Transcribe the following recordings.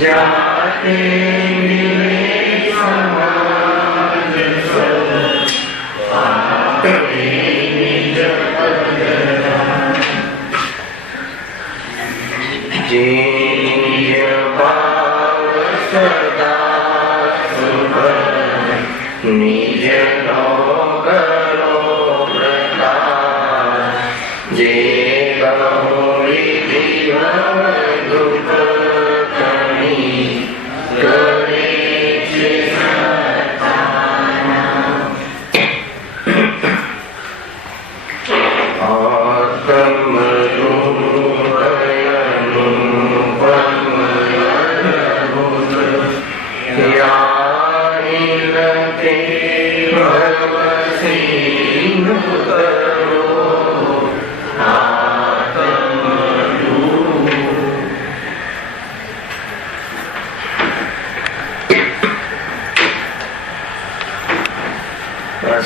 जाते समाज सब आपने निज पदरा जिय भाव सदा सुख निज नो करो प्रकाश जे बहुरी दुख कमी करे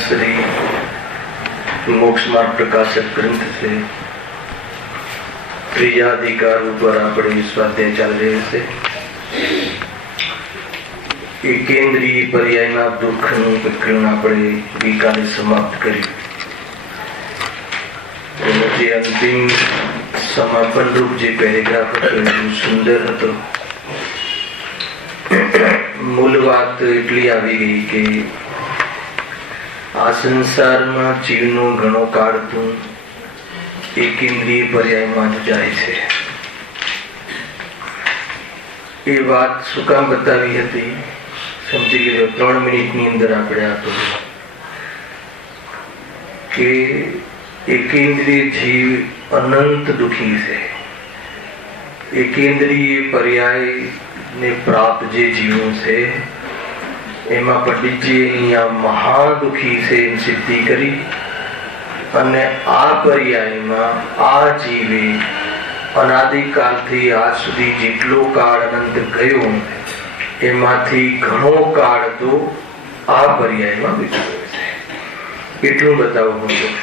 श्री मोक्ष मार्ग प्रकाशक ग्रंथ से त्रियाधिकार ऊपर अपने स्वाध्याय चल रहे से एकेंद्रीय पर्यायना दुःखનું વિકરણ આપણે ગઈકાલે સમાપ્ત કર્યું. એનો જે અંતિમ સમાપન રૂપ જે પેરેગ્રાફ હતો એ સુંદર હતો. મૂળ વાત એટલી આવી ગઈ કે આ સંસારમાં જીવનો ઘણો કાળ તો એકેન્દ્રીય પર્યાયમાં જ જાય છે. એ વાત શું કામ બતાવી હતી સમજી ગયો. 3 મિનિટની અંદર આપણે આપો કે એકેન્દ્રીય જીવ અનંત દુઃખી છે. એકેન્દ્રીય પર્યાય ને પ્રાપ્ત જે જીવો છે એમાં પંડિતજી અહીંયા મહાદુખી છે એમ સિદ્ધિ કરી અને આ પર્યાયમાં આ જીવે અનાદિકાળથી આજ સુધી જેટલો કાળ અનંત ગયો એમાંથી ઘણો કાળ તો આ પર્યાયમાં વિતાવ્યો છે. એટલું બતાવવું હતું.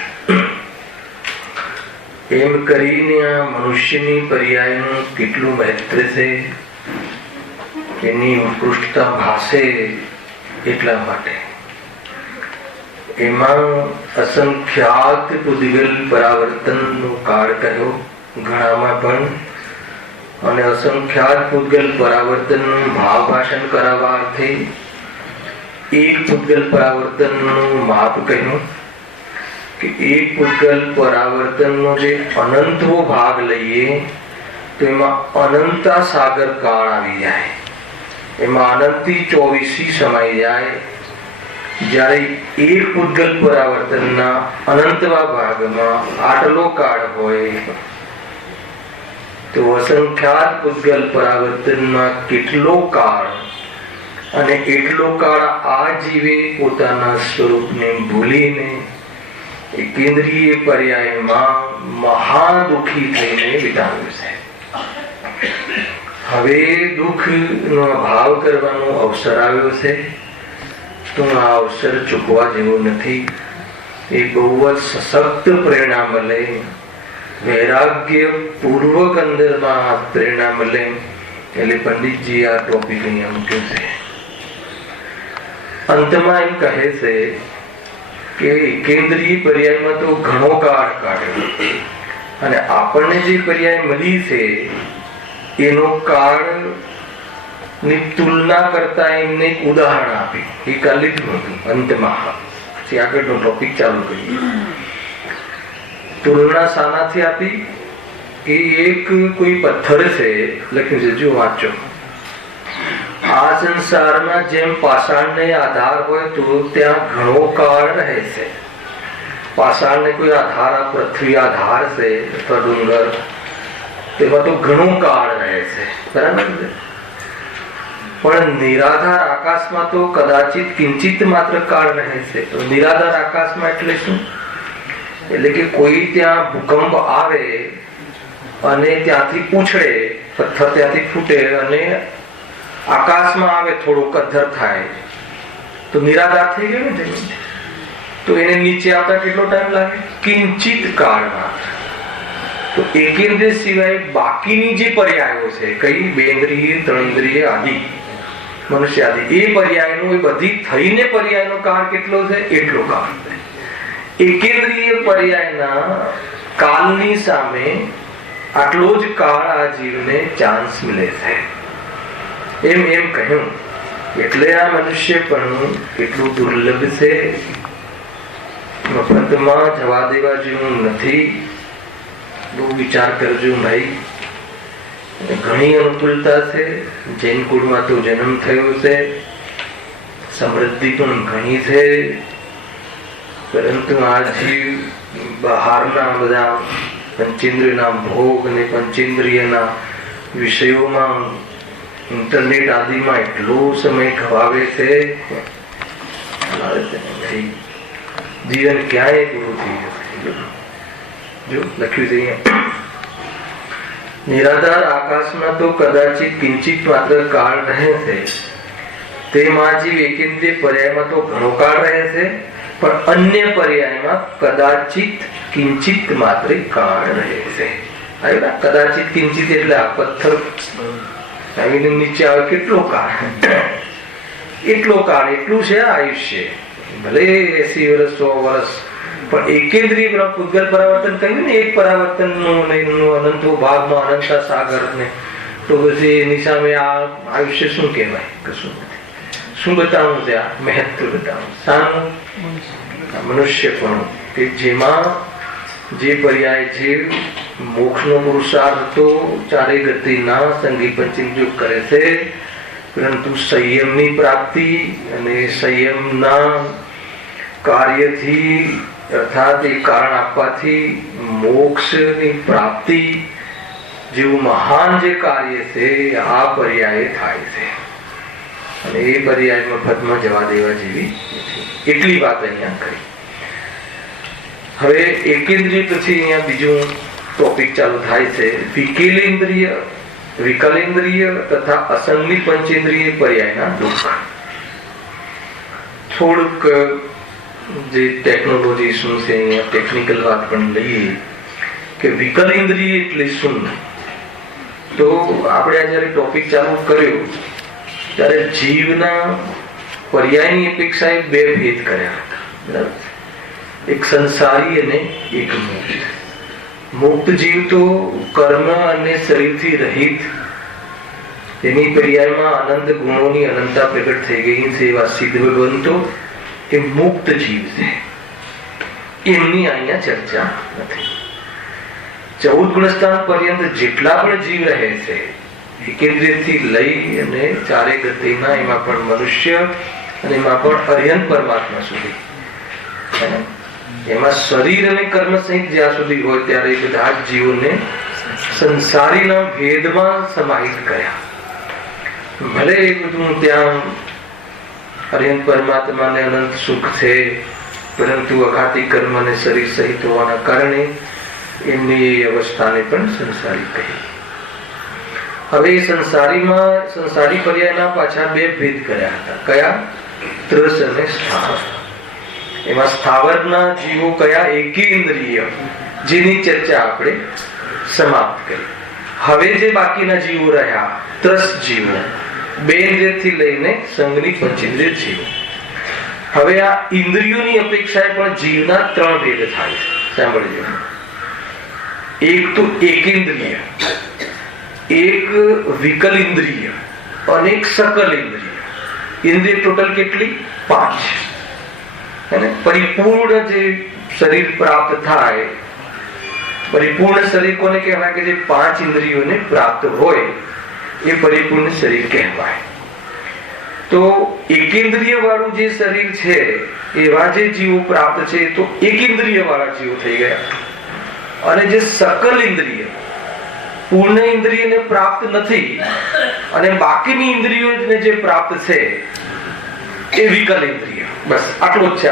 એમ કરીને આ મનુષ્યની પર્યાયનું કેટલું મહત્વ છે એની ઉત્કૃષ્ટતા ભાષે એટલા માટે એમાં અસંખ્યાત પુદ્ગલ પરાવર્તનનો કાળ કહ્યો ઘણામાં પણ, અને અસંખ્યાત પુદ્ગલ પરાવર્તનનું ભાવ ભાષણ કરાવવા અર્થે એક પુદ્ગલ પરાવર્તનનું માપ કહ્યું કે એક પુદ્ગલ પરાવર્તનનો જે અનંતવો ભાગ લઈએ તો એમાં અનંતા સાગર કાળ આવી જાય. એમાં અનંતી 24 સમાઈ જાય. જ્યારે એક પુદ્ગલ પરાવર્તનના અનંતવા ભાગમાં આટલો કાળ હોય તો અસંખ્યાત પુદ્ગલ પરાવર્તનમાં કેટલો કાળ અને એટલો કાળ આ જીવે પોતાના સ્વરૂપને ભૂલીને કેન્દ્રીય પર્યાયમાં મહાદુખી થઈને વિતાવ્યું છે. હવે દુઃખનો ભાવ કરવાનો અવસર આવ્યો છે તો આ અવસર ચૂકવા જેવો નથી. એ બહુ જ સશક્ત પ્રેરણા મળે, વૈરાગ્ય પૂર્વક અંદરમાં પ્રેરણા મળે. એટલે પંડિતજી આ ટોપિક અહીંયા મૂક્યો છે. અંતમાં એમ કહે છે કે કેન્દ્રીય પર્યાયમાં તો ઘણો કાળ કાઢ્યો અને આપણને જે પર્યાય મળી છે એનો કાળ ની તુલના કરતા એમને એક ઉદાહરણ આપી. એ કાલે લીધું હતું અંતમાં. પછી આગળનો ટોપિક ચાલુ કરીએ. તુલના શાનાથી આપી કે એક કોઈ પથ્થર છે લખ્યું છે, જો વાંચો. આ સંસારમાં જેમ પાષાણને આધાર હોય તો ત્યાં ઘણો કાળ રહે છે. પાષાણને કોઈ આધાર, પૃથ્વી આધાર છે અથવા ડુંગર, તેમાં તો ઘણો કાળ રહે છે, બરાબર છે. પણ નિરાધાર આકાશમાં તો કદાચિત કિંચિત માત્ર કાળ રહે છે. તો નિરાધાર આકાશમાં એટલે શું? એટલે કે કોઈ ત્યાં ભૂકંપ આવે અને ત્યાંથી ઉછળે, પથ્થર ત્યાંથી ફૂટે અને આકાશમાં આવે, થોડો કદ્ધર થાય તો નિરાધાર થઈ ગયો ને જમીન. તો એને નીચે આવતા કેટલો ટાઈમ લાગે? કિંચિત કાળમાં. તો એકેન્દ્રિય સિવાય બાકીની જે પર્યાયો છે, કઈ 2 ઇન્દ્રિય 3 ઇન્દ્રિય આદિ, મનુષ્ય આદિ, એ પર્યાયનો, એ બધી થઈને પર્યાયનો કાળ કેટલો છે? એટલો કાળ. એકેન્દ્રિય પર્યાયના કાળની સામે આટલો જ કાળ આ જીવને ચાન્સ મળે છે. એમ કહ્યું. એટલે આ મનુષ્યપણું કેટલું દુર્લભ છે, મફતમાં જવા દેવા જેવું નથી. બહુ વિચાર કરજો ભાઈ. ઘણી અનુકૂળતા છે. જૈન કુળમાં તો જન્મ થયો છે, સમૃદ્ધિ પણ ઘણી છે, પરંતુ આ જીવ બહારના બધા પંચેન્દ્રિયના ભોગ અને પંચેન્દ્રિયના વિષયોમાં, ઇન્ટરનેટ આદિમાં એટલો સમય ખવાવે છે, જીવન ક્યાંય પૂરું થઈ જશે. જો લખ્યું છે અહીંયા, નિરાધાર આકાશમાં તો કદાચિત કિંચિત માત્ર કાળ રહે છે, તેમાં જીવ એકેન્દ્રિય પર્યાયમાં તો ઘણો કાળ રહે છે, પણ અન્ય પર્યાયમાં કદાચિત કિંચિત માત્ર કાળ રહે છે. કદાચિત કિંચિત એટલે આ પથ્થર આવીને નીચે આવે કેટલો કાળ, એટલો કાળ, એટલું છે આયુષ્ય. ભલે 80 વર્ષ 100 વર્ષ, પણ એકેન્દ્રિય પૂતગલ પરાવર્તન કહ્યું ને, એક પરાવર્તન નું અનંતો ભાગમાં અનંતા સાગર ને, તો પછી એની સામે આ આયુષ્ય શું કહેવાય? કશું નથી. શું બતાવું ત્યાં? મહત્વ બતાવું. શાનું? મનુષ્યપણું, કે જેમાં જે પર્યાય છે મોક્ષનો પુરુષાર્થ તો ચારે ગતિના સંગી પંચેન્દ્રિયો કરે છે, પરંતુ સંયમની પ્રાપ્તિ અને સંયમના કાર્યથી, અર્થાત એ કારણ આપવાથી મોક્ષની પ્રાપ્તિ જેવું મહાન જે કાર્ય છે આ પર્યાય થાય છે. અને એ પર્યાય મફતમાં જવા દેવા જેવી નથી. એટલી વાત અહીંયા કરી. હવે એકેન્દ્રિય પછી અહીંયા બીજું ટોપિક ચાલુ થાય છે, વિકલેન્દ્રિય, વિકલેન્દ્રિય તથા અસંગી પંચેન્દ્રિય પર્યાયના દુઃખ. થોડુંક જે ટેકનોલોજી શું છે, અહીંયા ટેકનિકલ વાત પણ લઈએ કે વિકલેન્દ્રિય એટલે શું. તો આપણે આ જયારે ટોપિક ચાલુ કર્યો ત્યારે જીવના પર્યાયની અપેક્ષાએ 2 ભેદ કર્યા હતા, બરાબર? એક સંસારી અને એક મુક્ત. મુક્ત જીવ તો કર્મ અને શરીરથી રહિત, તેની પર્યાયમાં આનંદ ગુણોની અનંતતા પ્રગટ થઈ ગઈ છે એવા સિદ્ધ ભગવંતો, એ મુક્ત જીવ છે. એમની અહીંયા ચર્ચા નથી. 14 ગુણસ્થાન પર્યંત જેટલા પણ જીવ રહે છે, એકેન્દ્રિયથી લઈ અને ચારે ગતિના, એમાં પણ મનુષ્ય અને એમાં પણ અર્યંત પરમાત્મા સુધી, એમાં શરીર અને કર્મ સહિત જ્યાં સુધી હોય ત્યારે બધા જ જીવોને સંસારીના ભેદમાં સમાહિત કર્યા. ભલે એ બધું ત્યાં અર્યંત પરમાત્માને અનંત સુખ છે, પરંતુ અઘાતી કર્મ અને શરીર સહિત હોવાના કારણે એમની અવસ્થાને પણ સંસારી કહી. હવે સંસારીમાં સંસારી પર્યાયના પાછા 2 ભેદ કર્યા હતા. કયા? ત્રસ અને સ્થાવર. એમાં સ્થાવરના જીવો કયા? એકેન્દ્રિય, જેની ચર્ચા આપણે સમાપ્ત કરી. હવે જે બાકીના જીવો રહ્યા, ત્રસ જીવો, 2 ઇન્દ્રિયથી લઈને સંઘની પંચેન્દ્રિય જીવો. હવે આ ઇન્દ્રિયોની અપેક્ષાએ પણ જીવના 3 ભેદ થાય છે. સાંભળજો. એક તો એકેન્દ્રિય, એક વિકલ ઇન્દ્રિય અને એક સકલ ઇન્દ્રિય. ઇન્દ્રિય ટોટલ કેટલી? 5. અને પરિપૂર્ણ જે શરીર પ્રાપ્ત થાય, પરિપૂર્ણ શરીર કોને કહેવાય? કે જે 5 ઇન્દ્રિયોને પ્રાપ્ત હોય એ પરિપૂર્ણ શરીર કહેવાય. તો એકેન્દ્રિય વાળું જે શરીર છે, એવા જે જીવો પ્રાપ્ત છે તો એકેન્દ્રિય વાળા જીવો થઈ ગયા. અને જે સકલ ઇન્દ્રિય, પૂર્ણ ઇન્દ્રિયને પ્રાપ્ત નથી અને બાકીની ઇન્દ્રિયોને જે પ્રાપ્ત છે એ વિકલ ઇન્દ્રિય. બસ આટલો જ છે.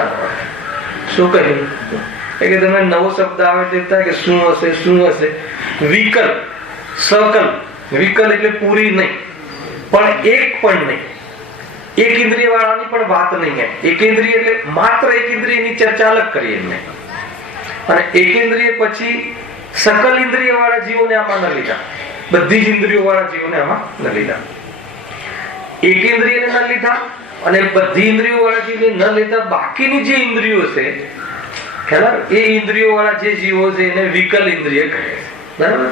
શું કહ્યું? કે તમે નવો શબ્દ આવે દેતા કે શું હશે, શું હશે? વિકલ, સકલ. વિકલ એટલે પૂરી નહીં, પણ એક પણ નહીં. એક ઇન્દ્રિય વાળાની પણ વાત નહીં. એક ઇન્દ્રિય એટલે માત્ર એક ઇન્દ્રિયની ચર્ચા અલગ કરીએ એમને. અને એકેન્દ્રિય પછી સકલ ઇન્દ્રિય વાળા જીવોને આમાં ન લીધા, બધી જ ઇન્દ્રિયો વાળા જીવોને આમાં ન લીધા. એક ઇન્દ્રિયને ન લીધા અને બધી ઇન્દ્રિયો વાળા જીવને ન લેતા બાકીની જે ઇન્દ્રિયો છે, ખ્યાલ, એ ઇન્દ્રિયો વાળા જે જીવો છે એને વિકલ ઇન્દ્રિય કહે છે. બરાબર?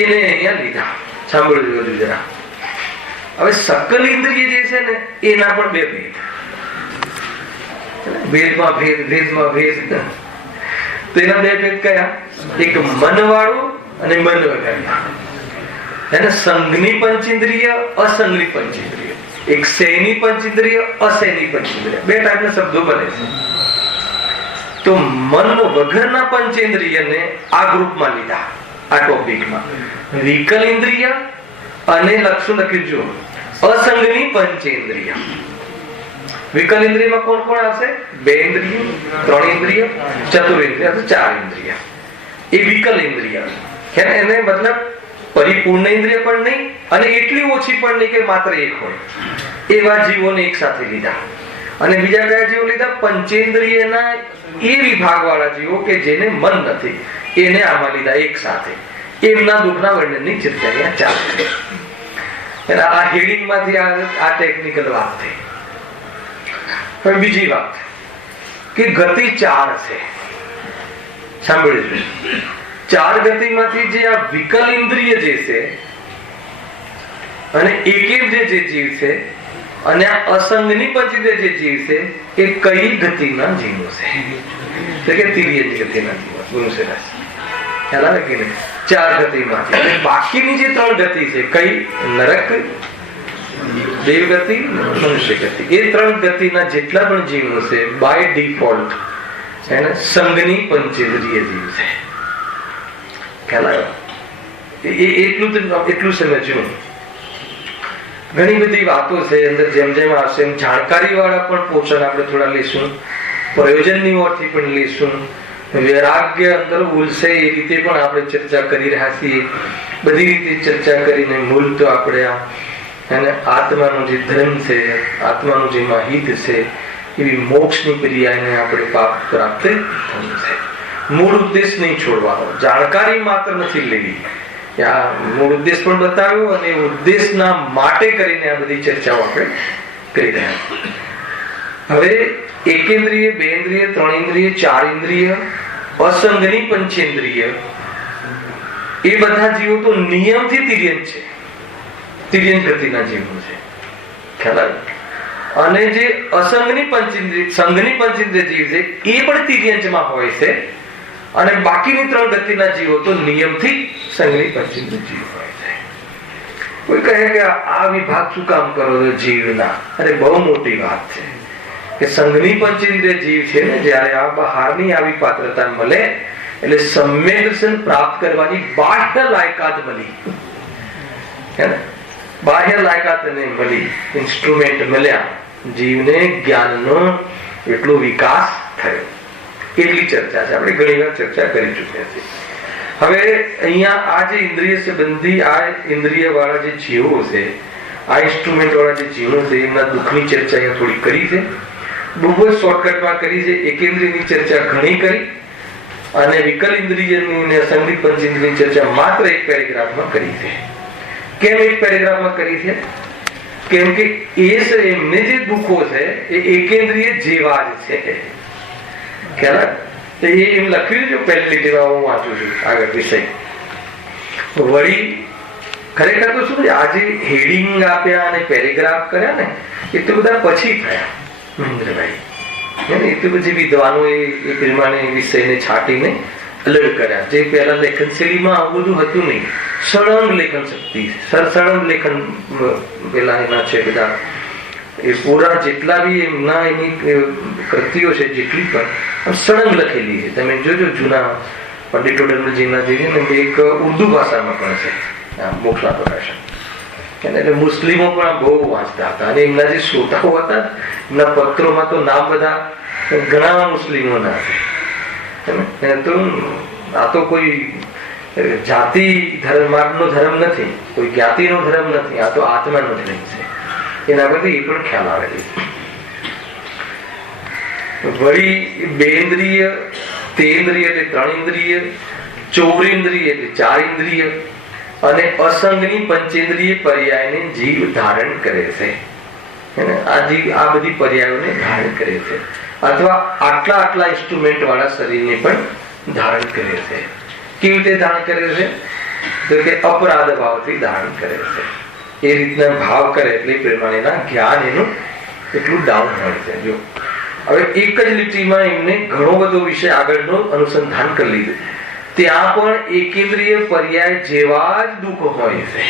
એને અહીંયા લીધા. સાંભળજો જરા. હવે સકલ ઇન્દ્રિય જે છે ને એના પણ બે ભેદ, ભેદમાં ભેદ, ભેદમાં ભેદ. તો એના બે ભેદ કયા? એક મન વાળું અને મન વગર. એને સંઘની પંચેન્દ્રિય, અસંઘની પંચેન્દ્રિય. એક શયની પંચેન્દ્રિય, અશયની પંચેન્દ્રિય. બે ટાઈપના શબ્દો બને છે. તો મન વગરના પંચેન્દ્રિયને આ ગ્રુપમાં લીધા, આ ટોપિકમાં. વિકલ ઇન્દ્રિય અને લખ્યું જો અસંગની પંચેન્દ્રિય. વિકલ ઇન્દ્રિયમાં કોણ કોણ આવશે? બે ઇન્દ્રિય, ત્રણ ઇન્દ્રિય, ચતુરેન્દ્રિય, ચાર ઇન્દ્રિય. એ વિકલ ઇન્દ્રિય. એને મતલબ પરિપૂર્ણ ઇન્દ્રિય પણ નહીં અને એટલી ઓછી પણ નહીં કે માત્ર એક હોય, એવા જીવોને એક સાથે લીધા. અને બીજા કયા જીવો લીધા? પંચેન્દ્રિયના એ વિભાગ વાળા જીવો કે જેને મન નથી, એને આમાં લીધા એક સાથે. એમના દુઃખના વર્ણનની ચર્ચા અહીંયા ચાલે. આ હેડિંગ માંથી આ ટેકનિકલ વાત થઈ. હવે બીજી વાત કે ગતિ ચાર છે. સાંભળજો, ચાર ગતિમાંથી જે આ વિકલ ઇન્દ્રિય જે છે અને એકેન્દ્રિય જે જીવ છે અને આ અસંગની પંચેન્દ્રિય જે જીવ છે એ કઈ ગતિના જીવો છે? તો કે તિર્યજ ગતિના જીવો. ગુરુ સરસ ખ્યાલ આવે કે નહીં? ચાર ગતિમાંથી. અને બાકીની જે ત્રણ ગતિ છે, કઈ? નરક, દેવગતિ, મનુષ્ય ગતિ. એ ત્રણ ગતિના જેટલા પણ જીવો છે બાય ડિફોલ્ટ એને સંઘની પંચેન્દ્રિય જીવ છે. ખ્યાલ આવ્યો? એટલું સમજ્યું. ઘણી બધી વાતો છે અંદર, જેમ જેમ આવશે એમ જાણકારી વાળા પણ પોષણ આપણે થોડા લઈશું, પ્રયોજનની ઓરથી પણ લઈશું. વૈરાગ્ય અંદર ઉલશે એ રીતે પણ આપણે ચર્ચા કરી રહ્યા છીએ. બધી રીતે ચર્ચા કરીને મૂળ તો આપણે અને આત્માનો જે ધર્મ છે, આત્માનું જે માહિત છે, એવી મોક્ષની ક્રિયાને આપણે પ્રાપ્ત થવું છે. મૂળ ઉદ્દેશ નહીં છોડવાનો, જાણકારી માત્ર નથી લેવી. મૂળ ઉદ્દેશ પણ બતાવ્યો અને ઉદ્દેશના માટે કરીને આ બધી ચર્ચાઓ આપણે કરી રહ્યા. હવે એકેન્દ્રિય, બે ઇન્દ્રિય, ત્રણ ઇન્દ્રિય, ચાર ઇન્દ્રિય, અસંગની પંચેન્દ્રિય, એ બધા જીવો તો નિયમથી તિર્યંજ છે, તિર્યંજ ગતિના જીવો છે. ખ્યાલ આવ્યો? અને જે અસંગની પંચેન્દ્રિય, સંઘની પંચેન્દ્રિય જીવ છે એ પણ તિર્યંજમાં હોય છે. અને બાકીની ત્રણ ગતિના જીવો તો નિયમથી સંઘની પંચેન્દ્રિય જીવ હોય છે. કોઈ કહે કે આ વિભાગ શું કામ કરો છો જીવના? અરે બહુ મોટી વાત છે કે સંઘની પંચેન્દ્રિય જીવ છે ને, જયારે આ બહારની આવી પાત્રતા મળે એટલે સમ્યક દર્શન પ્રાપ્ત કરવાની બાહ્ય લાયકાત મળી. બાહ્ય લાયકાત મળી, ઇન્સ્ટ્રુમેન્ટ મળ્યા, જીવને જ્ઞાનનો એટલો વિકાસ થયો. એટલી ચર્ચા છે, આપણે ઘણી વાર ચર્ચા કરી ચૂક્યા છીએ. હવે અહીંયા આ જે ઇન્દ્રિય સંબંધી આ ઇન્દ્રિય વાળા જે જીવો છે, આ ઇન્સ્ટ્રુમેન્ટ વાળા જે જીવો છે, એમના દુઃખની ચર્ચા અહીંયા થોડી કરી છે. બહુ જ શોર્ટકટમાં કરી છે. એકેન્દ્રિયની ચર્ચા ઘણી કરી અને વિકલ ઇન્દ્રિયની અને સંગીત પંચેન્દ્રિયની ચર્ચા માત્ર એક પેરેગ્રાફમાં કરી છે. કેમ એક પેરેગ્રાફમાં કરી છે? કેમ કે એમને જે દુઃખો છે એ એકેન્દ્રિય જેવા જ છે. ખ્યાલ? એમ લખ્યું છે પહેલી લીટીમાં, હું વાંચું છું આગળ વિષય. વળી ખરેખર તો શું, આજે હેડિંગ આપ્યા અને પેરેગ્રાફ કર્યા ને એ તો બધા પછી થયા મહેન્દ્રભાઈ. એ તો પછી વિદ્વાનો એ પ્રમાણે વિષયને છાંટીને અલગ કર્યા. જે પહેલા લેખન શૈલીમાં આવું બધું હતું નહીં. સળંગ લેખન શક્તિ, સળંગ લેખન પેલા એના છે બધા. એ પૂરા જેટલા બી એમના એની કૃતિઓ છે જેટલી પણ સળંગ લખેલી છે. તમે જોજો જૂના પંડિતો ડરજીના જે છે ને એક ઉર્દુ ભાષામાં પણ છે મોક્ષના પ્રકાશન. એટલે મુસ્લિમો પણ બહુ વાંચતા હતા અને એમના જે શ્રોતાઓ હતા એમના પત્રોમાં તો નામ બધા ઘણા મુસ્લિમોના છે. તો આ તો કોઈ જાતિ ધર્મનો ધર્મ નથી, કોઈ જ્ઞાતિનો ધર્મ નથી, આ તો આત્માનો ધર્મ છે. એના પરથી એ પણ ખ્યાલ આવે છે. વળી બે ઇન્દ્રિય, તે ઇન્દ્રિય એટલે ત્રણ ઇન્દ્રિય, ચોરેન્દ્રિય એટલે 4 ઇન્દ્રિય અને અસંગની પંચેન્દ્રિય પર્યાયને જીવ ધારણ કરે છે. આ જીવ આ બધી પર્યાયોને ધારણ કરે છે, અથવા આટલા ઇન્સ્ટ્રુમેન્ટ વાળા શરીરને પણ ધારણ કરે છે. કેવી રીતે ધારણ કરે છે? તો કે અપરાધ ભાવથી ધારણ કરે છે. એ રીતના ભાવ કરે એટલે પ્રમાણેના જ્ઞાન એનું એટલું ડાઉન હોય છે. જો હવે એક જ લીટીમાં એમને ઘણો બધો વિષય આગળનો અનુસંધાન કરી લીધું. ત્યાં પણ એકેન્દ્રિય પર્યાય જેવા જ દુઃખ હોય છે.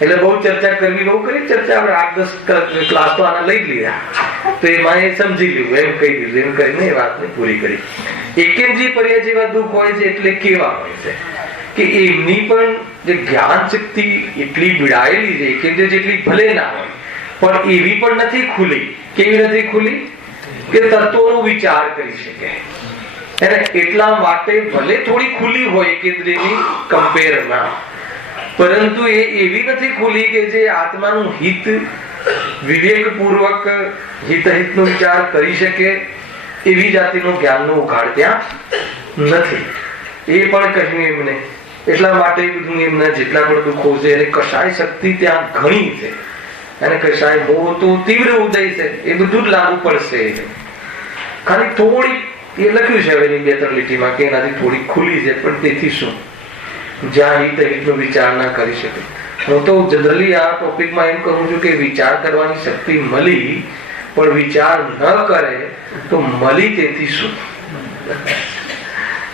એટલે બહુ ચર્ચા કરવી, બહુ કરી ચર્ચા, આપણે 8-10 ક્લાસ તો આના લઈ લીધા, તો એમાં એ સમજી લીધું, એમ કહી દીધું, એમ કરીને એ વાતને પૂરી કરી. એકેન્દ્રિય પર્યાય જેવા દુઃખ હોય છે એટલે કેવા હોય છે કે એમની પણ જે જ્ઞાન શક્તિ એટલી બિડાયેલી છે, એકેન્દ્રિય જેટલી ભલે ના હોય પણ એવી પણ નથી ખુલી. કેવી નથી ખુલી? કે તત્વોનો વિચાર કરી શકે. એટલા માટે ભલે થોડી ખુલી હોય કેન્દ્રની કમ્પેરમાં, પરંતુ એ એવી નથી ખુલી કે જે આત્માનું હિત વિવેકપૂર્વક હિતનો વિચાર કરી શકે. એવી જાતિનું જ્ઞાનનો ઉઘાડ ત્યાં નથી. એ પણ કહ્યું એમને. એટલા માટે એમના જેટલા પણ દુઃખો છે એને કશાય શક્તિ ત્યાં ઘણી છે, અને કશાય મોહ તો તીવ્ર ઉદય છે, એ બધું જ લાગુ પડશે. ખાલી થોડી એ લખ્યું છે હવે 2-3 લીટીમાં કે એનાથી થોડી ખુલી છે, પણ તેથી શું? જ્યાં હિતનો વિચાર ના કરી શકે. હું તો જનરલી આ ટોપિકમાં એમ કહું છું કે વિચાર કરવાની શક્તિ મળી, પણ વિચાર ન કરે તો મળી તેથી શું?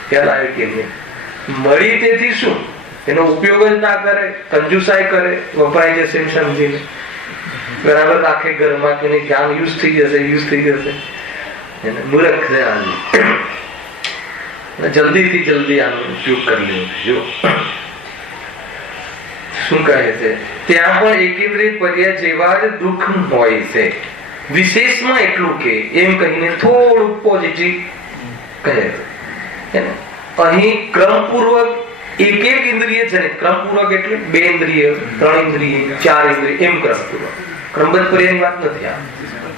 ખ્યાલ આવે કે નહીં? મળી તેથી શું? એનો ઉપયોગ જ ના કરે, કંજુસાઈ કરે, વપરાઈ જશે એમ સમજીને બરાબર રાખે ઘરમાં કે જ્ઞાન યુઝ થઈ જશે. એને મૂર્ખ છે આજે. જલ્દી આનો ઉપયોગ કરી લેવો. જો શું કહે છે? ત્યાં પણ એકેન્દ્રિય પર્યાય જેવા જ દુઃખ હોય છે, વિશેષમાં એટલું કે એમ કહીને થોડું પોઝિટિવ કહે છે. અહીં ક્રમપૂર્વક એક ઇન્દ્રિય છે ને, ક્રમપૂર્વક એટલે 2 ઇન્દ્રિય, 3 ઇન્દ્રિય, 4 ઇન્દ્રિય, એમ ક્રમપૂર્વક. ક્રમબદ્ધ પર્યાયની વાત નથી આ.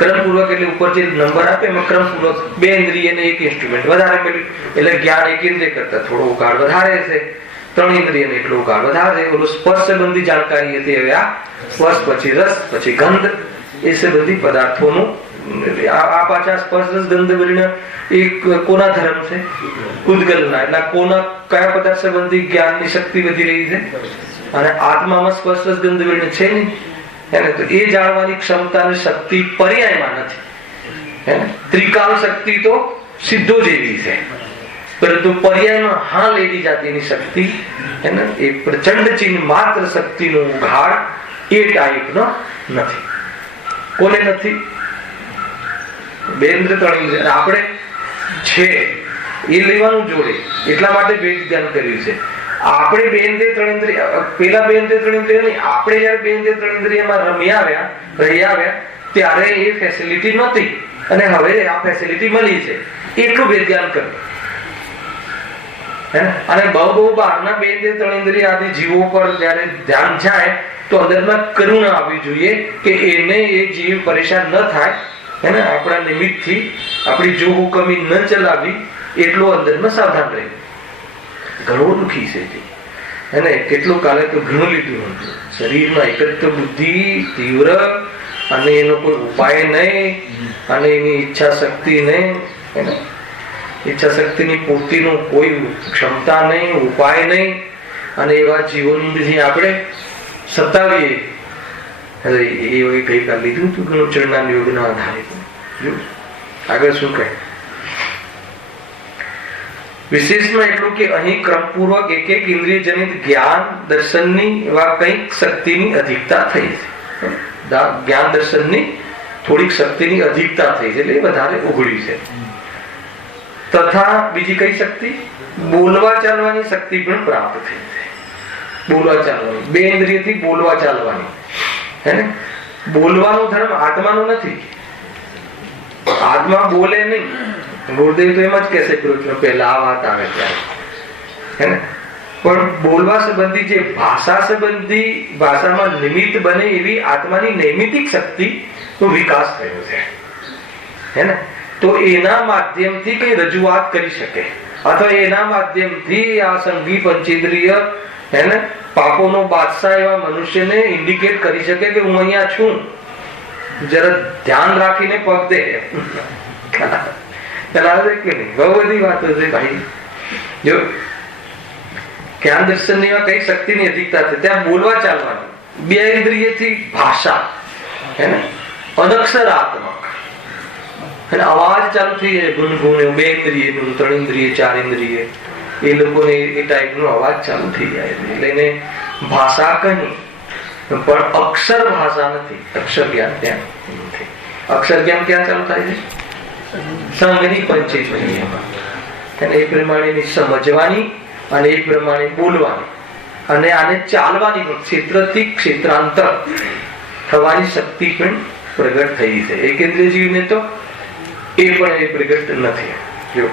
ક્રમપૂર્વક એટલે ઉપર જે નંબર આપે એમાં ક્રમપૂર્વક 2 ઇન્દ્રિય ને 1 ઇન્સ્ટ્રુમેન્ટ વધારે મળ્યું એટલે જ્ઞાન એક ઇન્દ્રિય કરતા થોડો ઉગાડ વધારે છે, 3 ઇન્દ્રિય ને એટલો ઉગાડ વધારે. ઓલો સ્પર્શ સંબંધી જાણકારી હતી, હવે આ સ્પર્શ પછી રસ પછી ગંધ, એ સંબંધી પદાર્થોનું. આ પાછા સ્પર્શ રસ ગંધ વર્ણ એ કોના ધર્મ છે? ઉદ્ગલના. એટલે કોના કયા પદાર્થ સંબંધી જ્ઞાનની શક્તિ વધી રહી છે? અને આત્મામાં સ્પર્શ રસ ગંધ વર્ણ છે નહીં. તો એ જાણવાની ક્ષમતા અને શક્તિ પર્યાયમાં નથી. ત્રિકાલ શક્તિ તો સિદ્ધો જેવી છે, પરંતુ પર્યાયમાં હાલ એવી જાતિની શક્તિ એ પ્રચંડ ચિહ્ન માત્ર શક્તિનો ઉઘાડ એ ટાઈપનો નથી. કોને નથી? બેન્દ્ર તણી આપણે છે એ લેવાનું જોડે. એટલા માટે ભેદ ધ્યાન કર્યું છે. આપણે 2 ઇન્દ્રિય 3 ઇન્દ્રિય, પેલા 2 ઇન્દ્રિય 3 ઇન્દ્રિય નહીં, આપણે જયારે 2 ઇન્દ્રિય 3 ઇન્દ્રિયમાં રહી આવ્યા ત્યારે એ ફેસિલિટી નહોતી, અને હવે આ ફેસિલિટી મળી છે. એટલું ભેદ ધ્યાન કરવું. અને બહુ બહારના 2 ઇન્દ્રિય 3 ઇન્દ્રિય આદિ જીવો પર જયારે ધ્યાન જાય તો અંદરમાં કરુણા આવવી જોઈએ કે એને એ જીવ પરેશાન ન થાય. આપણા નિમિત્તથી આપણી જો હુકમી ન ચલાવી એટલું અંદરમાં સાવધાન રહે. ઘણું દુઃખી છે એને કેટલું કાલે તો ઘણું લીધું હતું. શરીરમાં એકત્ર બુદ્ધિ તીવ્ર, અને એનો કોઈ ઉપાય નહીં, અને એની ઈચ્છા શક્તિ નહીં, ઈચ્છા શક્તિની પૂર્તિનું કોઈ ક્ષમતા નહીં, ઉપાય નહીં, અને એવા જીવોની આપણે સતાવીએ. એ ગઈકાલ લીધું હતું ઘણું ચરણના યોગના આધારે. આગળ શું કહે? વિશેષમાં એટલું કે અહીં ક્રમપૂર્વક એક ઇન્દ્રિય જનિત જ્ઞાન દર્શનની એવા કંઈક શક્તિની અધિકતા થઈ છે. જ્ઞાન દર્શનની થોડીક શક્તિની અધિકતા થઈ છે, એટલે વધારે ઉઘડી છે. તથા બીજી કઈ શક્તિ? બોલવા ચાલવાની શક્તિ પણ પ્રાપ્ત થઈ છે. બોલવા ચાલવાની 2 ઇન્દ્રિયથી બોલવા ચાલવાની. બોલવાનો ધર્મ આત્માનો નથી. આત્મા બોલે નહીં. ગુરુદેવ તો એમ જ કહેશે પહેલા આ વાત આવે ત્યારે. પણ બોલવા સંબંધી જે ભાષા સંબંધી ભાષામાં નિમિત્ત બને એવી આત્માની નૈમિતિક શક્તિ નો વિકાસ થયો છે. તો એના માધ્યમથી કઈ રજૂઆત કરી શકે. અથવા એના માધ્યમથી આ સંઘી પંચેન્દ્રિય એને પાપોનો બાદશાહ એવા મનુષ્યને ઇન્ડિકેટ કરી શકે કે હું અહીંયા છું, જરા ધ્યાન રાખીને પગ દે. બહુ બધી વાતો છે ભાઈ. જો જ્ઞાન દર્શન ની કઈ શક્તિની અધિકતા છે, ત્યાં બોલવા ચાલવાની, બે ઇન્દ્રિયથી ભાષા, હે ને, અનક્ષરાત્મક, અને અવાજ ચાલુ થઈ જાય, ગુણગુણ, બે ઇન્દ્રિય, 3 ઇન્દ્રિય, 4 ઇન્દ્રિય, એ લોકોને એ ટાઈપનો અવાજ ચાલુ થઈ જાય. એટલે એને ભાષા કહી, પણ અક્ષર ભાષા નથી. અક્ષર જ્ઞાન ત્યાં નથી. અક્ષર જ્ઞાન ક્યાં ચાલુ થાય છે? સંઘની પંચેન્દ્રિયમાં. અને એ પ્રમાણે સમજવાની અને એ પ્રમાણે બોલવાની અને આને ચાલવાની પણ ક્ષેત્રથી ક્ષેત્રાંતર થવાની શક્તિ પણ પ્રગટ થઈ છે. એકેન્દ્રિય જીવને તો એ પણ એ પ્રગટ નથી. જો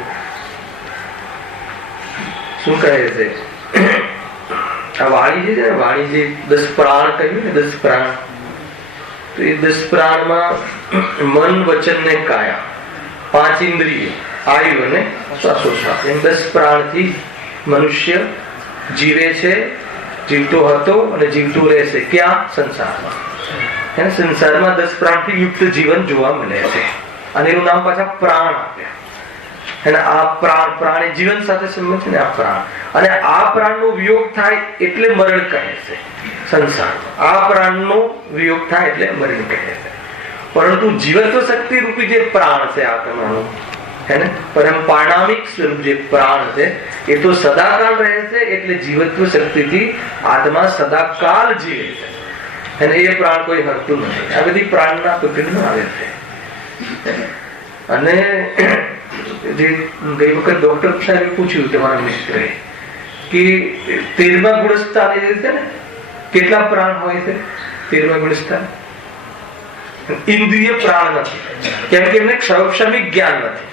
શું કહે છે આ વાણી છે ને, વાણી જે 10 પ્રાણ કહ્યું ને, 10 પ્રાણ, તો એ 10 પ્રાણમાં મન, વચન ને કાયા, 5 ઇન્દ્રિય, આયુ અને શ્વાસોચ્છ્વાસ, એમ 10 પ્રાણથી મનુષ્ય જીવે છે, જીવતો હતો અને જીવતો રહેશે. ક્યાં? સંસારમાં. એને સંસારમાં 10 પ્રાણથી યુક્ત જીવન જોવા મળે છે. અને એનું નામ પાછા પ્રાણ આપ્યા. અને આ પ્રાણ, પ્રાણ એ જીવન સાથે સંબંધ છે ને, આ પ્રાણ. અને આ પ્રાણનો વિયોગ થાય એટલે મરણ કહે છે સંસારમાં. આ પ્રાણનો વિયોગ થાય એટલે મરણ કહે છે. પરંતુ જીવત્વ શક્તિ રૂપી જે પ્રાણ છે આત્માનું, હે ને, પરમ પારણામિક સ્વરૂપ જે પ્રાણ છે, એ તો સદાકાળ રહે છે. એટલે જીવત્વ શક્તિથી આત્મા સદાકાળ જીવે છે. અને એ પ્રાણ કોઈ હરતું નથી. આ બધી પ્રાણના પકડમાં આવે છે. અને જે ગઈ વખત ડોક્ટર સાહેબે પૂછ્યું તમારા મિત્રે કે 13મા ગુણસ્થાને છે ને, કેટલા પ્રાણ હોય છે? 13મા ગુણસ્થાન ઇન્દ્રિય પ્રાણ નથી, કેમ કે એમને ક્ષમિક જ્ઞાન નથી.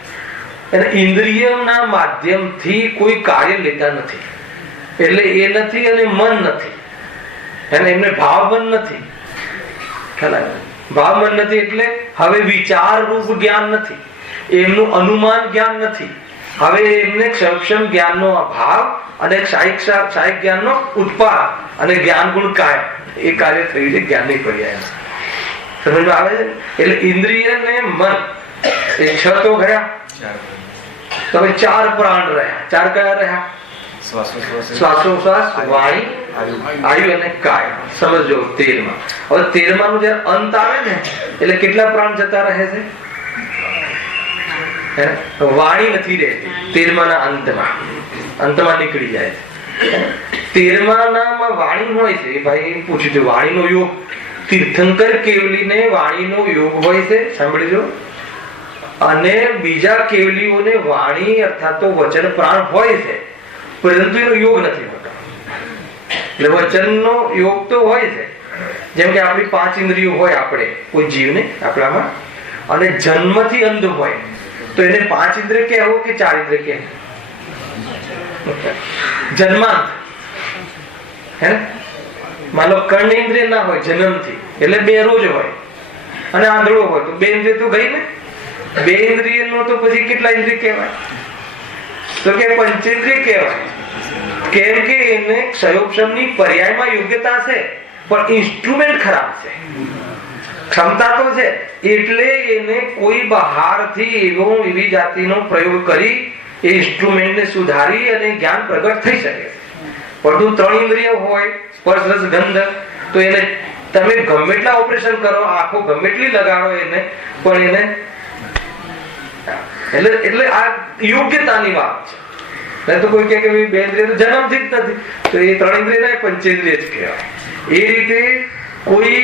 અને ઇન્દ્રિયના માધ્યમથી કોઈ કાર્ય લેતા નથી. એટલે એ નથી અને મન નથી. અને એમને ભાવ મન નથી. ખ્યાલ આવ્યો? ભાવ મન નથી એટલે હવે વિચાર રૂપ જ્ઞાન નથી, એમનું અનુમાન જ્ઞાન નથી. હવે એમને ક્ષમ જ્ઞાનનો અભાવ અને સાહિક જ્ઞાનનો ઉત્પાદ અને જ્ઞાન ગુણ કાય એ કાર્ય થયું છે. જ્ઞાનની પર્યાય સમજમાં આવે છે. એટલે ઇન્દ્રિય ને મન એ 6 તો ગયા, તો હવે 4 પ્રાણ રહ્યા. 4 કયા રહ્યા? શ્વાસોશ્વાસ, વાણી, આયુ અને કાય. સમજો 13માં. હવે 13માં નું જયારે અંત આવે ને, એટલે કેટલા પ્રાણ જતા રહે છે? વાણી નથી રહેતી 13માં ના અંતમાં નીકળી જાય છે. 13માં ના વાણી હોય છે. ભાઈ પૂછ્યું છે વાણીનો યોગ. તીર્થંકર કેવલીને વાણીનો યોગ હોય છે, સાંભળજો. અને બીજા કેવલીઓને વાણી અર્થાત તો વચન પ્રાણ હોય છે, પરંતુ એનો યોગ નથી હોતો. એટલે વચનનો યોગ તો હોય છે. જેમ કે આપણી 5 ઇન્દ્રિયો હોય આપણે કોઈ જીવને આપણામાં, અને જન્મથી અંધ હોય તો એને 5 ઇન્દ્રિય કહેવો કે 4 ઇન્દ્રિય કહેવો? જન્માંત, હે, માનો કર્ણ ઇન્દ્રિય ના હોય જન્મથી, એટલે 2 રોજ હોય, અને આંધળો હોય તો 2 ઇન્દ્રિય તો ગઈ ને. 2 ઇન્દ્રિય નો તો પછી કેટલા ઇન્દ્રિય કહેવાય? તો કે પંચેન્દ્રિય કહેવાય. કેમ કે એને ક્ષયોક્ષમની પર્યાયમાં યોગ્યતા છે, પણ ઇન્સ્ટ્રુમેન્ટ ખરાબ છે. ક્ષમતા તો છે, એટલે એને કોઈ બહારથી એવી જાતિનો પ્રયોગ કરી એ ઇન્સ્ટ્રુમેન્ટને સુધારી અને જ્ઞાન પ્રગટ થઈ શકે. પરંતુ 3 ઇન્દ્રિય હોય, સ્પર્શ રસ ગંધ, તો એને તમે ગમે એટલા ઓપરેશન કરો, આંખો ગમે એટલી લગાડો એને, પણ એને એટલે આ યોગ્યતાની વાત છે. નહીં તો કોઈ કહે કે 2 ઇન્દ્રિય તો જન્મથી જ નથી, તો એ 3 ઇન્દ્રિય ના પંચેન્દ્રિય જ કહેવાય. એ રીતે કોઈ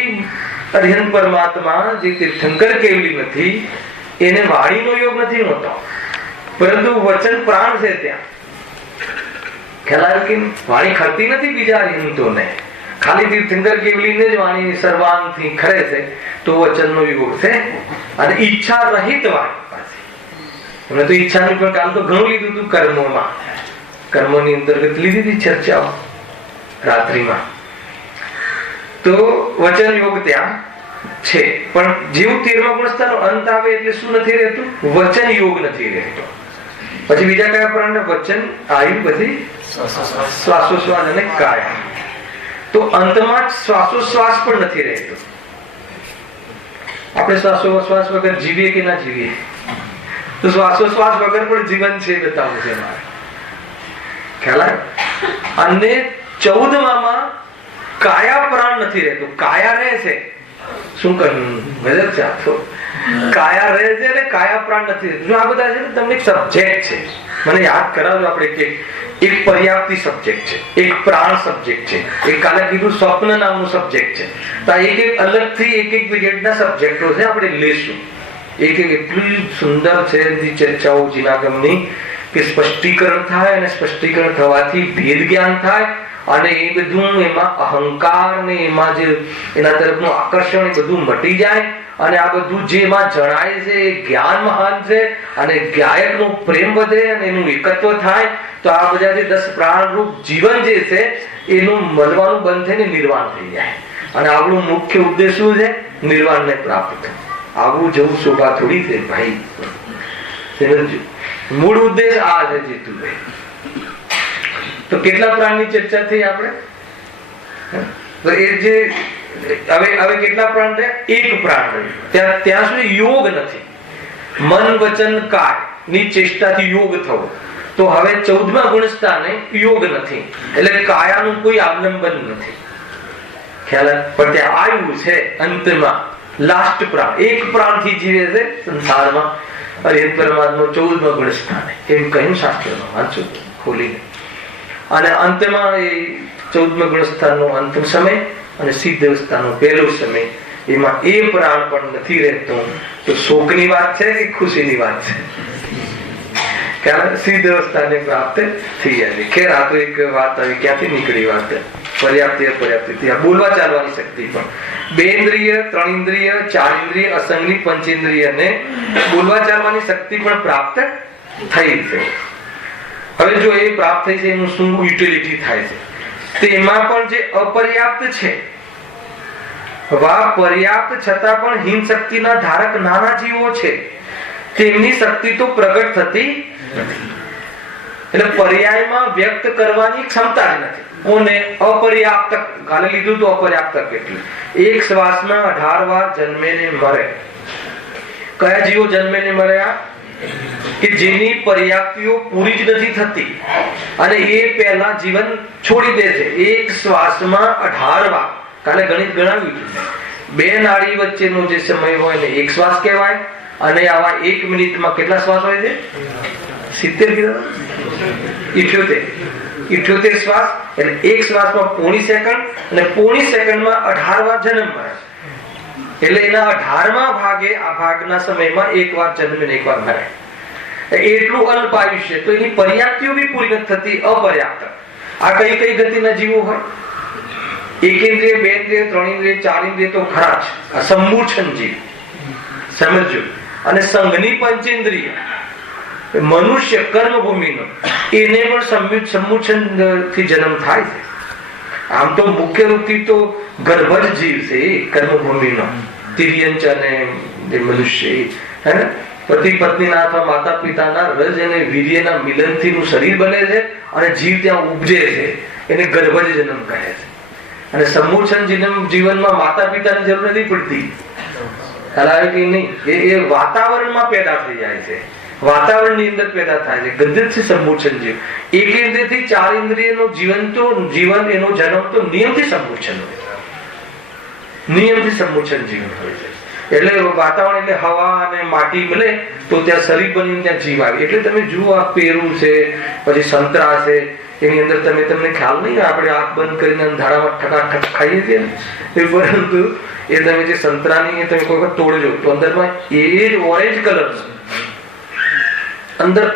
અરિહંત પરમાત્મા જે તીર્થંકર કેવલી નથી, એને વાણીનો યોગ નથી હોતો, પરંતુ વચન પ્રાણ છે ત્યાં. ખ્યાલ આવ્યો કે વાણી ખરતી નથી બીજા અરિહંતોને, ખાલી તીર્થંકર કેવલીને જ વાણી સર્વાંગથી ખરે છે, તો વચનનો યોગ છે. અને ઈચ્છા રહિત વાણી પાછી, એમને તો ઈચ્છાનું પણ કામ તો ઘણું લીધું હતું કર્મોમાં. કર્મોની અંતર્ગત લીધી હતી ચર્ચાઓ રાત્રિમાં. તો વચન યોગ ત્યાં છે, પણ જેવું 13મા ગુણસ્થાનનો અંત આવે એટલે શું નથી રહેતું? વચન યોગ નથી રહેતો. પછી બીજા કયા પ્રાણ? વચન, આયુ, પછી શ્વાસોશ્વાસ અને કાયા. તો અંતમાં શ્વાસોશ્વાસ પણ નથી રહેતો. આપણે શ્વાસોશ્વાસ વગર જીવીએ કે ના જીવીએ? તો શ્વાસોશ્વાસ વગર પણ જીવન છે, બતાવવું છે મારે. ખ્યાલ આવ્યો? અને 14માં કાયા પ્રાણ નથી રહેતો. કાયા રહે છે. શું કહ્યું? ગજબ છે આ તો. કાયા રહે છે એટલે કાયા પ્રાણ નથી રહેતો. જો આ બધા છે ને તમને એક સબ્જેક્ટ છે, મને યાદ કરાવજો. આપણે એક પર્યાપ્તિ સબ્જેક્ટ છે, એક પ્રાણ સબ્જેક્ટ છે, એક કાલે કીધું સ્વપ્ન નામનું સબ્જેક્ટ છે. તો એક અલગથી એક પીરિયડના સબ્જેક્ટો છે, આપણે લેશું. એક એટલી સુંદર છે ચર્ચાઓ જીનાગમની કે સ્પષ્ટીકરણ થાય, અને સ્પષ્ટીકરણ થવાથી ભેદ જ્ઞાન થાય, અને એ બધું એમાં અહંકાર ને એમાં જે એના તરફનું આકર્ષણ એ બધું મટી જાય, અને આ બધું જે એમાં જણાય છે એ જ્ઞાન મહાન છે, અને ગાયકનો પ્રેમ વધે અને એનું એકત્વ થાય. તો આ બધા જે 10 પ્રાણરૂપ જીવન જે છે એનું મળવાનું બંધ થઈને નિર્વાણ થઈ જાય. અને આપણું મુખ્ય ઉદ્દેશ શું છે? નિર્વાણને પ્રાપ્ત થવું. આવું જવું શોભા થોડી છે ભાઈ. મૂળ ઉદ્દેશ આ છે જીતુભાઈ. તો કેટલા પ્રાણની ચર્ચા થઈ આપણે? તો એ જે હવે કેટલા પ્રાણ છે? એક પ્રાણ રહ્યું. ત્યાં સુધી યોગ નથી. મન વચન કાય ની ચેષ્ટાથી યોગ થવો. તો હવે 14મા ગુણસ્થાને યોગ નથી, એટલે કાયાનું કોઈ અવલંબન નથી. ખ્યાલ? પણ ત્યાં આવ્યું છે અંતમાં લાસ્ટ પ્રાણ. એક પ્રાણથી જીવે છે સંસારમાં. અરે પરમાત્મા 14મા ગુણસ્થાને એમ કહ્યું શાસ્ત્રમાં. વાંચો ખોલીને. અને અંતમાં એ 14મા ગુણસ્થાનનો અંતિમ સમય અને સિદ્ધ અવસ્થાનો પહેલો સમય, એમાં એ પ્રાણ પણ નથી રહેતો. તો શોકની વાત છે કે ખુશીની વાત છે? સિદ્ધ અવસ્થાને પ્રાપ્ત થઈ જાય. ખેર, આ તો એક વાત આવી. ક્યાંથી નીકળી વાત? પર્યાપ્તિ અપર્યાપ્તિ. બોલવા ચાલવાની શક્તિ પણ 2 ઇન્દ્રિય, 3 ઇન્દ્રિય, 4 ઇન્દ્રિય, અસંગની પંચેન્દ્રિય ને બોલવા ચાલવાની શક્તિ પણ પ્રાપ્ત થઈ છે. હવે જો એ પ્રાપ્ત થઈ છે એનું શું યુટિલિટી થાય છે? તેમાં પણ જે અપર્યાપ્ત છે, પર્યાપ્ત છતાં પણ હીન શક્તિના ધારક નાના જીવો છે, તેમની શક્તિ તો પ્રગટ થતી નથી. એટલે પર્યાયમાં વ્યક્ત કરવાની ક્ષમતા જ નથી. કોને? અપર્યાપ્ત. કાલે લીધું તો અપર્યાપ્ત કેટલું? એક શ્વાસમાં 18 વાર જન્મે ને મરે. કયા જીવો જન્મે ને મર્યા? કે જેની પર્યાપ્તિઓ પૂરી જ નથી થતી, અને એ પહેલા જીવન છોડી દે છે. એક શ્વાસમાં 18 વાર. કાલે ગણિત ગણાવ્યું હતું. 2 નાડી વચ્ચેનો જે સમય હોય ને એક શ્વાસ કહેવાય. અને આવા 1 મિનિટમાં કેટલા શ્વાસ હોય છે? 70 78 શ્વાસ. એટલે એક શ્વાસમાં 0.5 સેકન્ડ, અને 0.5 સેકન્ડમાં 18 વાર જન્મ મળે. એટલે એના 18મા ભાગે આ ભાગના સમયમાં એક વાર જન્મે ને એક વાર મરે. એટલું અલ્પ આયુષ્ય. તો એની પર્યાપ્તિઓ બી પૂરી નથી થતી. અપર્યાપ્ત. આ કઈ ગતિના જીવો હોય? 1 ઇન્દ્રિય, 2 ઇન્દ્રિય, 3 ઇન્દ્રિય, 4 ઇન્દ્રિય તો ખરા જ. આ સંમૂર્છન જીવ. સમજો. અને સંઘની પંચેન્દ્રિય મનુષ્ય કર્મભૂમિનો, એને પણ સંમૂર્છન થી જન્મ થાય છે. આમ તો મુખ્ય રૂપથી તો ગર્ભ જ જીવ છે કર્મભૂમિનો. તિર્યંચ અને મનુષ્ય, હે ને? પતિ પત્નીના અથવા માતા પિતાના રજ અને વીર્યના મિલનથી નું શરીર બને છે, અને જીવ ત્યાં ઉપજે છે. એને ગર્ભ જ જન્મ કહે છે. અને સમૂર્છન જીવનમાં માતા પિતાની જરૂર નથી પડતી. ખ્યાલ આવે કે નહીં? એ વાતાવરણમાં પેદા થઈ જાય છે. વાતાવરણની અંદર પેદા થાય છે. ગંધિત છે સમૂર્છન જીવ. 1 ઇન્દ્રિયથી 4 ઇન્દ્રિયનો જીવન એનો જન્મ તો નિયમથી સમૂર્છન હોય. નિયમથી સમૂર્છન જીવન હોય છે. એટલે વાતાવરણ એટલે હવા અને માટી મળે તો ત્યાં શરીર બનીને ત્યાં જીવ આવે. એટલે તમે જુઓ, આ પેરું છે, પછી સંતરા છે, એની અંદર તમને ખ્યાલ નહીં, આપણે આંખ બંધ કરીને અંધારામાં ઠકાઠક ખાઈએ છીએ ને, પરંતુ એ તમે જે સંતરાની તમે કોઈ વખત તોડજો તો અંદરમાં એ જ ઓરેન્જ કલર અંદર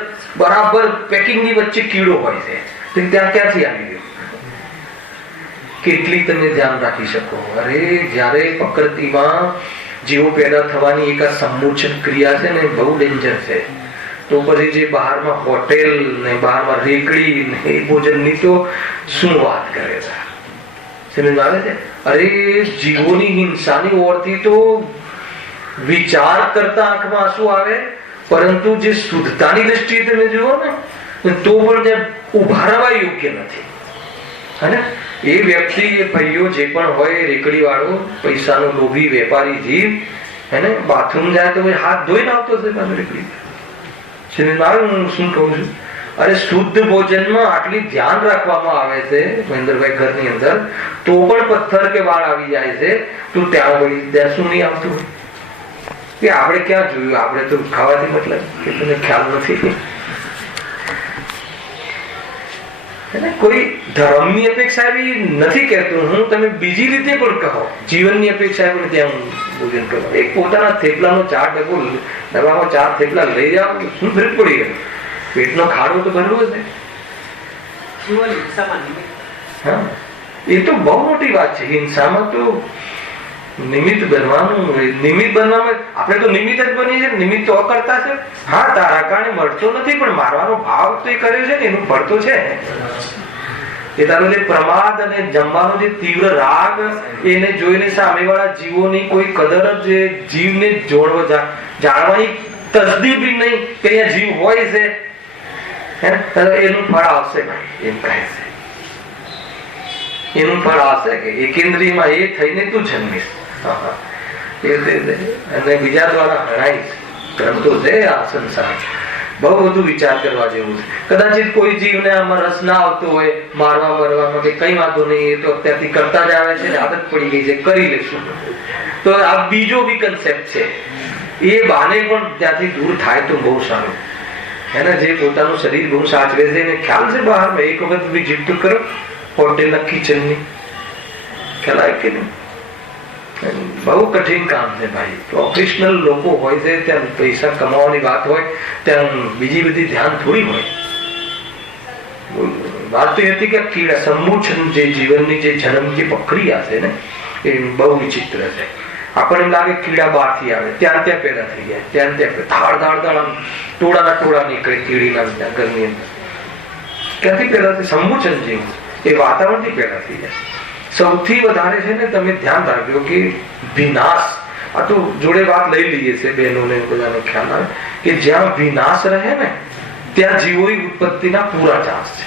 બરાબર પેકિંગની વચ્ચે કીડો હોય છે. ત્યાં ક્યાંથી આવી ગયો? કેટલી તમે ધ્યાન રાખી શકો? અરે જ્યારે પ્રકૃતિમાં જીવો પેદા થવાની એક આ સમૂર્છન ક્રિયા છે ને, બહુ ડેન્જર છે. તો પછી જે બહારમાં હોટેલ ને બહારમાં રેકડી ને એ ભોજનની તો શું વાત કરે છે? સમજ આવે છે? અરે જીવોની હિંસાની ઓરથી તો વિચાર કરતા આંખમાં આંસુ આવે. પરંતુ જે શુદ્ધતાની દ્રષ્ટિએ તમે જુઓ ને તો પણ ત્યાં ઉભા રહેવા યોગ્ય નથી. અને એ વ્યક્તિ, એ ભાઈઓ જે પણ હોય, રેકડી વાળો, પૈસાનો લોભી વેપારી જીવ, એને બાથરૂમ જાય તો હાથ ધોઈને આવતો હશે પાછો રેકડી. હું શું કહું છું, અરે શુદ્ધ ભોજનમાં આટલી ધ્યાન રાખવામાં આવે છે મહેન્દ્રભાઈ ઘરની અંદર, તો પણ પથ્થર કે વાળ આવી જાય છે, તો ત્યાં શું નહીં આવતું હોય કે આપણે ક્યાં જોયું? આપણે તો ખાવાથી મતલબ કે તને ખ્યાલ નથી. કોઈ ધર્મની અપેક્ષા એવી નથી કહેતું હું, તમે બીજી રીતે પણ કહો, જીવનની અપેક્ષા પણ ત્યાં ભોજન કરો. એક પોતાના થેપલાનો 4 ડબ્બામાં 4 થેપલા લઈ જાવ, શું ફરક પડી ગયો? પેટનો ખાડો તો ભરવો જ ને. હા, એ તો બહુ મોટી વાત છે. હિંસામાં તો નિમિત્ત બનવાનું, નિમિત્ત બનવામાં આપણે તો નિમિત્ત જ બની છે. નિમિત્ત તો કરતા છે. હા, તારા કારણે મળતો નથી, પણ મારવાનો ભાવ તો એ કરે છે ને, એનું ફળ તો છે. એ તારો જે પ્રમાદ અને જમવાનો જે તીવ્ર રાગ, એને જોઈને સામેવાળા જીવોની કોઈ કદર જ જીવને જાણવાની તસદીક બી નહીં કે અહીંયા જીવ હોય છે, એનું ફળ આવશે ભાઈ, એમ કહે છે. એનું ફળ આવશે કે એકેન્દ્રિયમાં એ થઈને તું જન્મીશ અને બીજા દ્વારા હણાઈશ. ગ્રંથો છે આ સંસાર, બહુ બધું વિચાર કરવા જેવું છે. કદાચિત કોઈ જીવને આમાં રસ ના આવતો હોય, મારવા મરવામાં કે કઈ વાંધો નહીં, એ તો અત્યારથી કરતા જ આવે છે ને, આદત પડી ગઈ છે, કરી લેશું. તો આ બીજો બી કન્સેપ્ટ છે. એ બાને પણ ત્યાંથી દૂર થાય તો બહુ સારું. એને જે પોતાનું શરીર બહુ સાચવે છે એને ખ્યાલ છે બહારમાં એક વખત વિઝિટ તો કરો હોટેલના કિચનની, ખ્યાલ આવે કે નહીં? બહુ કઠિન કામ છે ભાઈ. પ્રોફેશનલ લોકો હોય છે, ત્યાં પૈસા કમાવાની વાત હોય, ત્યાં બીજી બધી ધ્યાન થોડી હોય. વાત તો એ હતી કે કીડા સમૂચન જે જીવનની જે જન્મની પ્રક્રિયા છે ને, એ બહુ વિચિત્ર છે. આપણને એમ લાગે કીડા બહારથી આવે, ત્યાં ત્યાં પેદા થઈ જાય, ત્યાં ત્યાં ધાડ ટોળાના ટોળા નીકળે કીડીના ઘરની અંદર. ક્યાંથી પેદા થાય? સમૂચન જેવું એ વાતાવરણથી પેદા થઈ જાય. સૌથી વધારે છે ને, તમે ધ્યાન રાખજો કે વિનાશ, આ તો જોડે વાત લઈ લઈએ છે બહેનોને બધાને ખ્યાલ આવે કે જ્યાં વિનાશ રહે ને ત્યાં જીવોની ઉત્પત્તિના પૂરા ચાન્સ છે.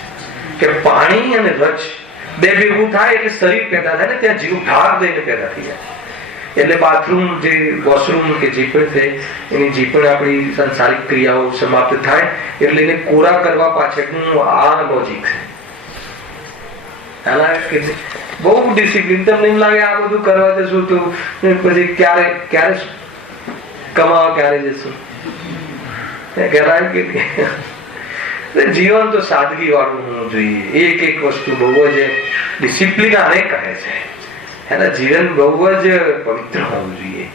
કે પાણી અને રજ બે ભેગું થાય એટલે શરીર પેદા થાય ને, ત્યાં જીવ ભાગ દઈને પેદા થઈ જાય. એટલે બાથરૂમ, જે વોશરૂમ કે જે પણ છે, એની જે પણ આપણી સંસારિક ક્રિયાઓ સમાપ્ત થાય એટલે એને કોરા કરવા પાછળનું આ લોજિક છે. બહુ ડિસિપ્લિન. તમને એમ લાગે આ બધું કરવા જશું તો પછી ક્યારે કમાવા ક્યારે જશું? જીવન તો સાદગી વાળું હોવું જોઈએ. એક વસ્તુ બહુ જ ડિસિપ્લિન આને કહે છે. એના જીવન બહુ જ પવિત્ર હોવું જોઈએ.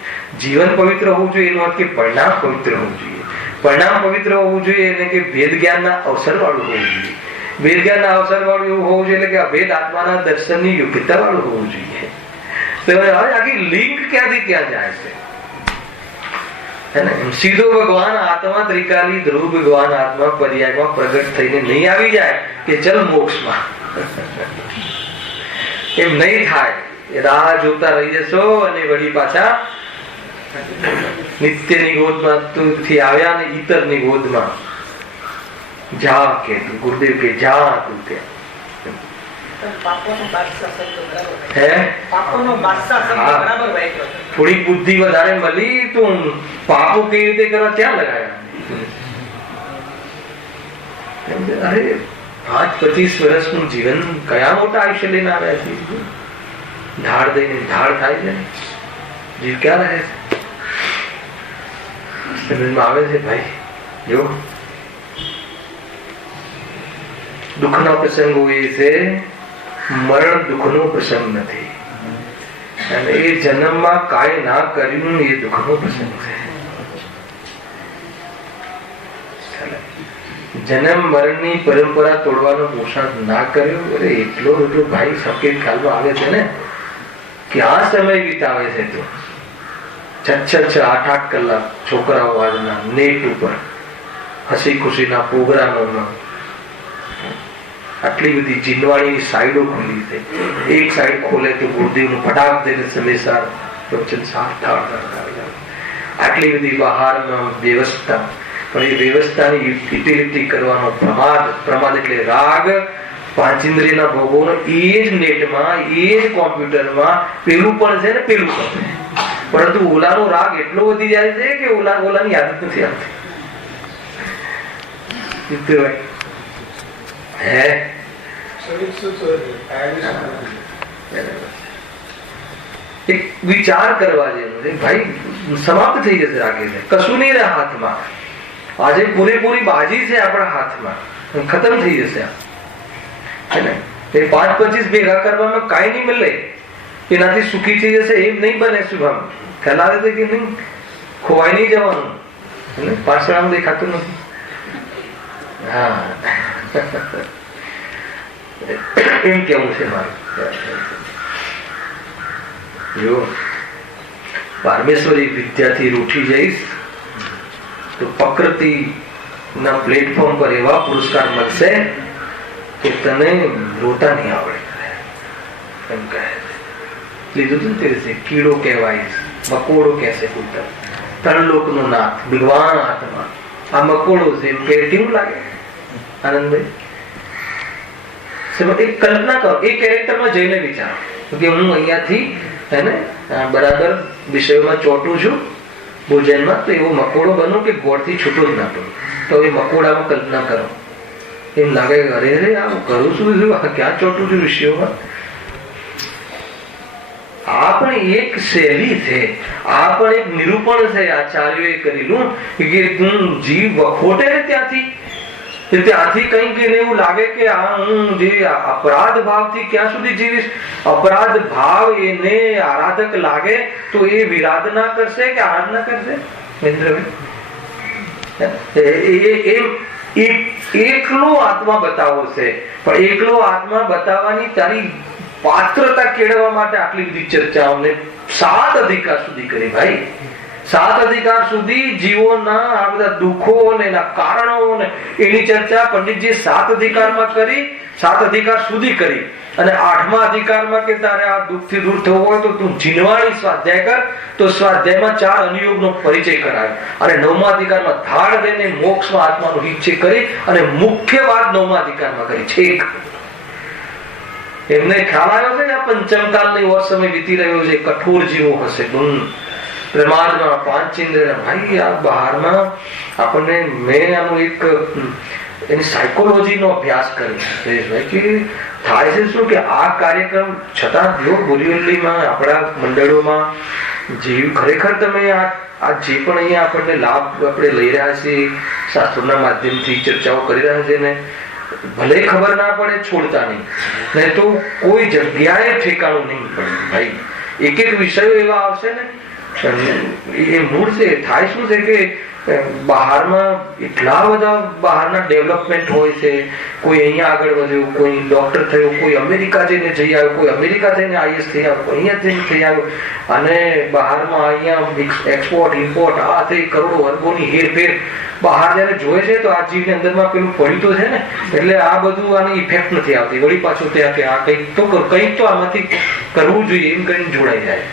જીવન પવિત્ર હોવું જોઈએ એનો અર્થ કે પરિણામ પવિત્ર હોવું જોઈએ. પરિણામ પવિત્ર હોવું જોઈએ એટલે કે ભેદ જ્ઞાનના અવસર વાળું હોવું જોઈએ. વેદ જ્ઞાનના અવસર વાળું એવું હોવું જોઈએ એટલે કે વેદ આત્માના દર્શનની યોગ્યતા વાળું હોવું જોઈએ. તો હવે આખી લિંક ક્યાંથી ક્યાં જાય છે? સીધો ભગવાન આત્મા ત્રિકાલી ધ્રુવ ભગવાન આત્મા પર્યાયમાં પ્રગટ થઈને નહીં આવી જાય કે ચલ મોક્ષમાં, એમ નહીં થાય. રાહ જોતા રહી જશો અને વળી પાછા નિત્યની ગોદમાં થી આવ્યા ને ઈતરની ગોદમાં જા કે ગુરુદેવ કે જા તું ત્યાં. થોડી બુદ્ધિ વધારે મળી તો પાપો કેવી રીતે કરવા ક્યાં લગાયા? અરે 5-25 વર્ષનું જીવન કયા મોટા આયુષ્ય લઈને આવ્યા છે? ઢાળ દઈને ઢાળ થાય છે, જીવ ક્યાં રહે છે? સમજમાં આવે છે ભાઈ? જો દુઃખનો પ્રસંગ હોય છે, મરણ દુઃખનો પ્રસંગ નથી. અને એ જન્મમાં કાંઈ ના કર્યું એ દુઃખનો પ્રસંગ છે. જન્મ મરણની પરંપરા તોડવાનો પોષણ ના કર્યો, અરે એટલો બધો ભાઈ સંકેત ખ્યાલમાં આવે છે ને કે આ સમય વિતાવે છે તો 6-8 કલાક છોકરાઓ આજના નેટ ઉપર હસી ખુશીના પ્રોગ્રામોમાં આટલી બધી જીનવાણીની સાઈડો ખુલી છે. એક સાઈડ ખોલે તો ગુરુદેવનું ફટાક દઈને સમયસર પ્રવચન આટલી બધી બહારમાં વ્યવસ્થા, પણ એ વ્યવસ્થાની યુટિલિટી કરવાનો પ્રમાદ એટલે રાગ, પાંચેન્દ્રિયના ભોગોનો એ જ નેટમાં, એ જ કોમ્પ્યુટરમાં પેલું પણ છે ને પેલું પણ છે, પરંતુ ઓલાનો રાગ એટલો વધી જાય છે કે ઓલાની આદત નથી આવતી. એક વિચાર કરવા જેવું છે ભાઈ, સમાપ્ત થઈ જશે રાગે, કશું નહીં રહે હાથમાં. આજે પૂરેપૂરી બાજી છે આપણા હાથમાં, ખતમ થઈ જશે. 5-25 ભેગા કરવામાં કાંઈ નહીં મળે, એનાથી સુખી થઈ જશે એમ નહીં બને. શુભમ ખ્યાલ છે કે નહીં? ખોવાઈ નહીં જવાનું, પાછળ દેખાતું નથી. હા એમ કેવું છે મારું. જો પારમેશ્વરી વિદ્યાથી રૂઠી જઈશ તો પ્રકૃતિ ના પ્લેટફોર્મ પર એવા પુરસ્કાર મળશે કે તને રોતા નહીં આવડે. એમ કહે લીધું હતું ને તે કીડો કહેવાય, મકોડો કહેશે કુતર, ત્રણલોક નો નાથ, ભગવાન આત્મા. આ મકોડો છે એમ કે કેવું લાગે આનંદભાઈ? એક કલ્પના કરો, એ કેરેક્ટરમાં જઈને વિચારો કે હું અહીંયાથી એને બરાબર વિષયોમાં ચોટું છું ભોજનમાં, તો એવો મકોડો બનો કે ગોળથી છૂટો જ ના પડું. તો એ મકોડામાં કલ્પના કરો, એમ લાગે અરે રે આ કરું છું ક્યાં ચોટું છું વિષયોમાં. આ પણ એક શૈલી છે, આ પણ એક નિરૂપણ છે આચાર્યોએ કરેલું કે જીવ વખોટે ને ત્યાંથી કંઈક એને એવું લાગે કે આ હું જે અપરાધ ભાવથી ક્યાં સુધી જીવીશ, અપરાધ ભાવ એને આરાધક લાગે તો એ વિરાધના કરશે કે આરાધના કરશે? એકલો આત્મા બતાવો છે, પણ એકલો આત્મા બતાવવાની તારી પાત્રતા કેળવવા માટે આટલી બધી ચર્ચા અમને 7 અધિકાર સુધી કરી ભાઈ. 7 અધિકાર સુધી જીવોના આ બધા દુઃખો અને એના કારણો ને એની ચર્ચા પંડિતજી 7 અધિકારમાં કરી, 7 અધિકાર સુધી કરી. અને 8મા અધિકારમાં કે તારે આ દુઃખથી દૂર થવું હોય તો તું જીનવાણી સ્વાધ્યાય કર, તો સ્વાધ્યાયમાં 4 અનુયોગનો પરિચય કરાયો. અને 9મા અધિકારમાં ધાડ દઈને મોક્ષમાં આત્માનો હિચ્છે કરી અને મુખ્ય વાત 9મા અધિકારમાં કરી છે. એમને ખ્યાલ આવ્યો છે કે આ પંચમકાલની ઓર સમય વીતી રહ્યો છે, કઠોર જીવો હશે પ્રમાદમાં પાંચેન્દ્ર. ભાઈ આ બહારમાં આપણને મેં આનું એક એની સાયકોલોજીનો અભ્યાસ કર્યો કે થાય છે શું કે આ કાર્યક્રમ છતાં જો બોરીવલીમાં આપણા મંડળોમાં જીવ ખરેખર તમે આ જે પણ અહીંયા આપણને લાભ આપણે લઈ રહ્યા છીએ, શાસ્ત્રોના માધ્યમથી ચર્ચાઓ કરી રહ્યા છે ને, ભલે ખબર ના પડે છોડતા નહીં તો કોઈ જગ્યાએ ઠેકાણું નહીં પડે ભાઈ. એક વિષયો એવા આવશે ને એ મૂળ છે. થાય શું છે કે બહારમાં એટલા બધા બહારના ડેવલપમેન્ટ હોય છે, કોઈ અહીંયા આગળ વધ્યું, કોઈ ડોક્ટર થયું, કોઈ અમેરિકા જઈને જઈ આવ્યો, કોઈ અમેરિકા જઈને આઈએસ થઈ આવ્યો, કોઈ અહીંયા જઈને થઈ આવ્યો, અને બહારમાં અહીંયા એક્સપોર્ટ ઇમ્પોર્ટ આ થઈ કરોડો વર્ગોની હેરફેર બહાર જયારે જોયે છે તો આ જીવની અંદરમાં પેલું પડ્યું તો છે ને, એટલે આ બધું આની ઇફેક્ટ નથી આવતી. વળી પાછું ત્યાં કે આ કંઈક તો આમાંથી કરવું જોઈએ એમ કરીને જોડાઈ જાય.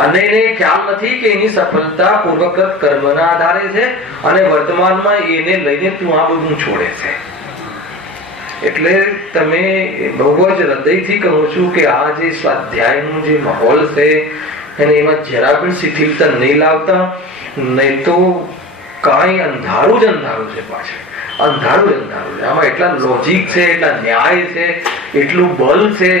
અને એને ખ્યાલ નથી કે એની સફળતા પૂર્વકૃત કર્મના આધારે છે અને વર્તમાનમાં એને લઈને તું આ બધું છોડે છે. એટલે તમે બહુ જ હૃદયથી કહું છું કે આ જે સ્વાધ્યાયનો જે માહોલ છે અને એમાં જરા પણ શિથિલતા નહીં લાવતા, નહીં તો કાંઈ અંધારું જ અંધારું છે. પાછળ અંધારું જ અંધારું છે. આમાં એટલા લોજિક છે, એટલા ન્યાય છે, એટલું બળ છે.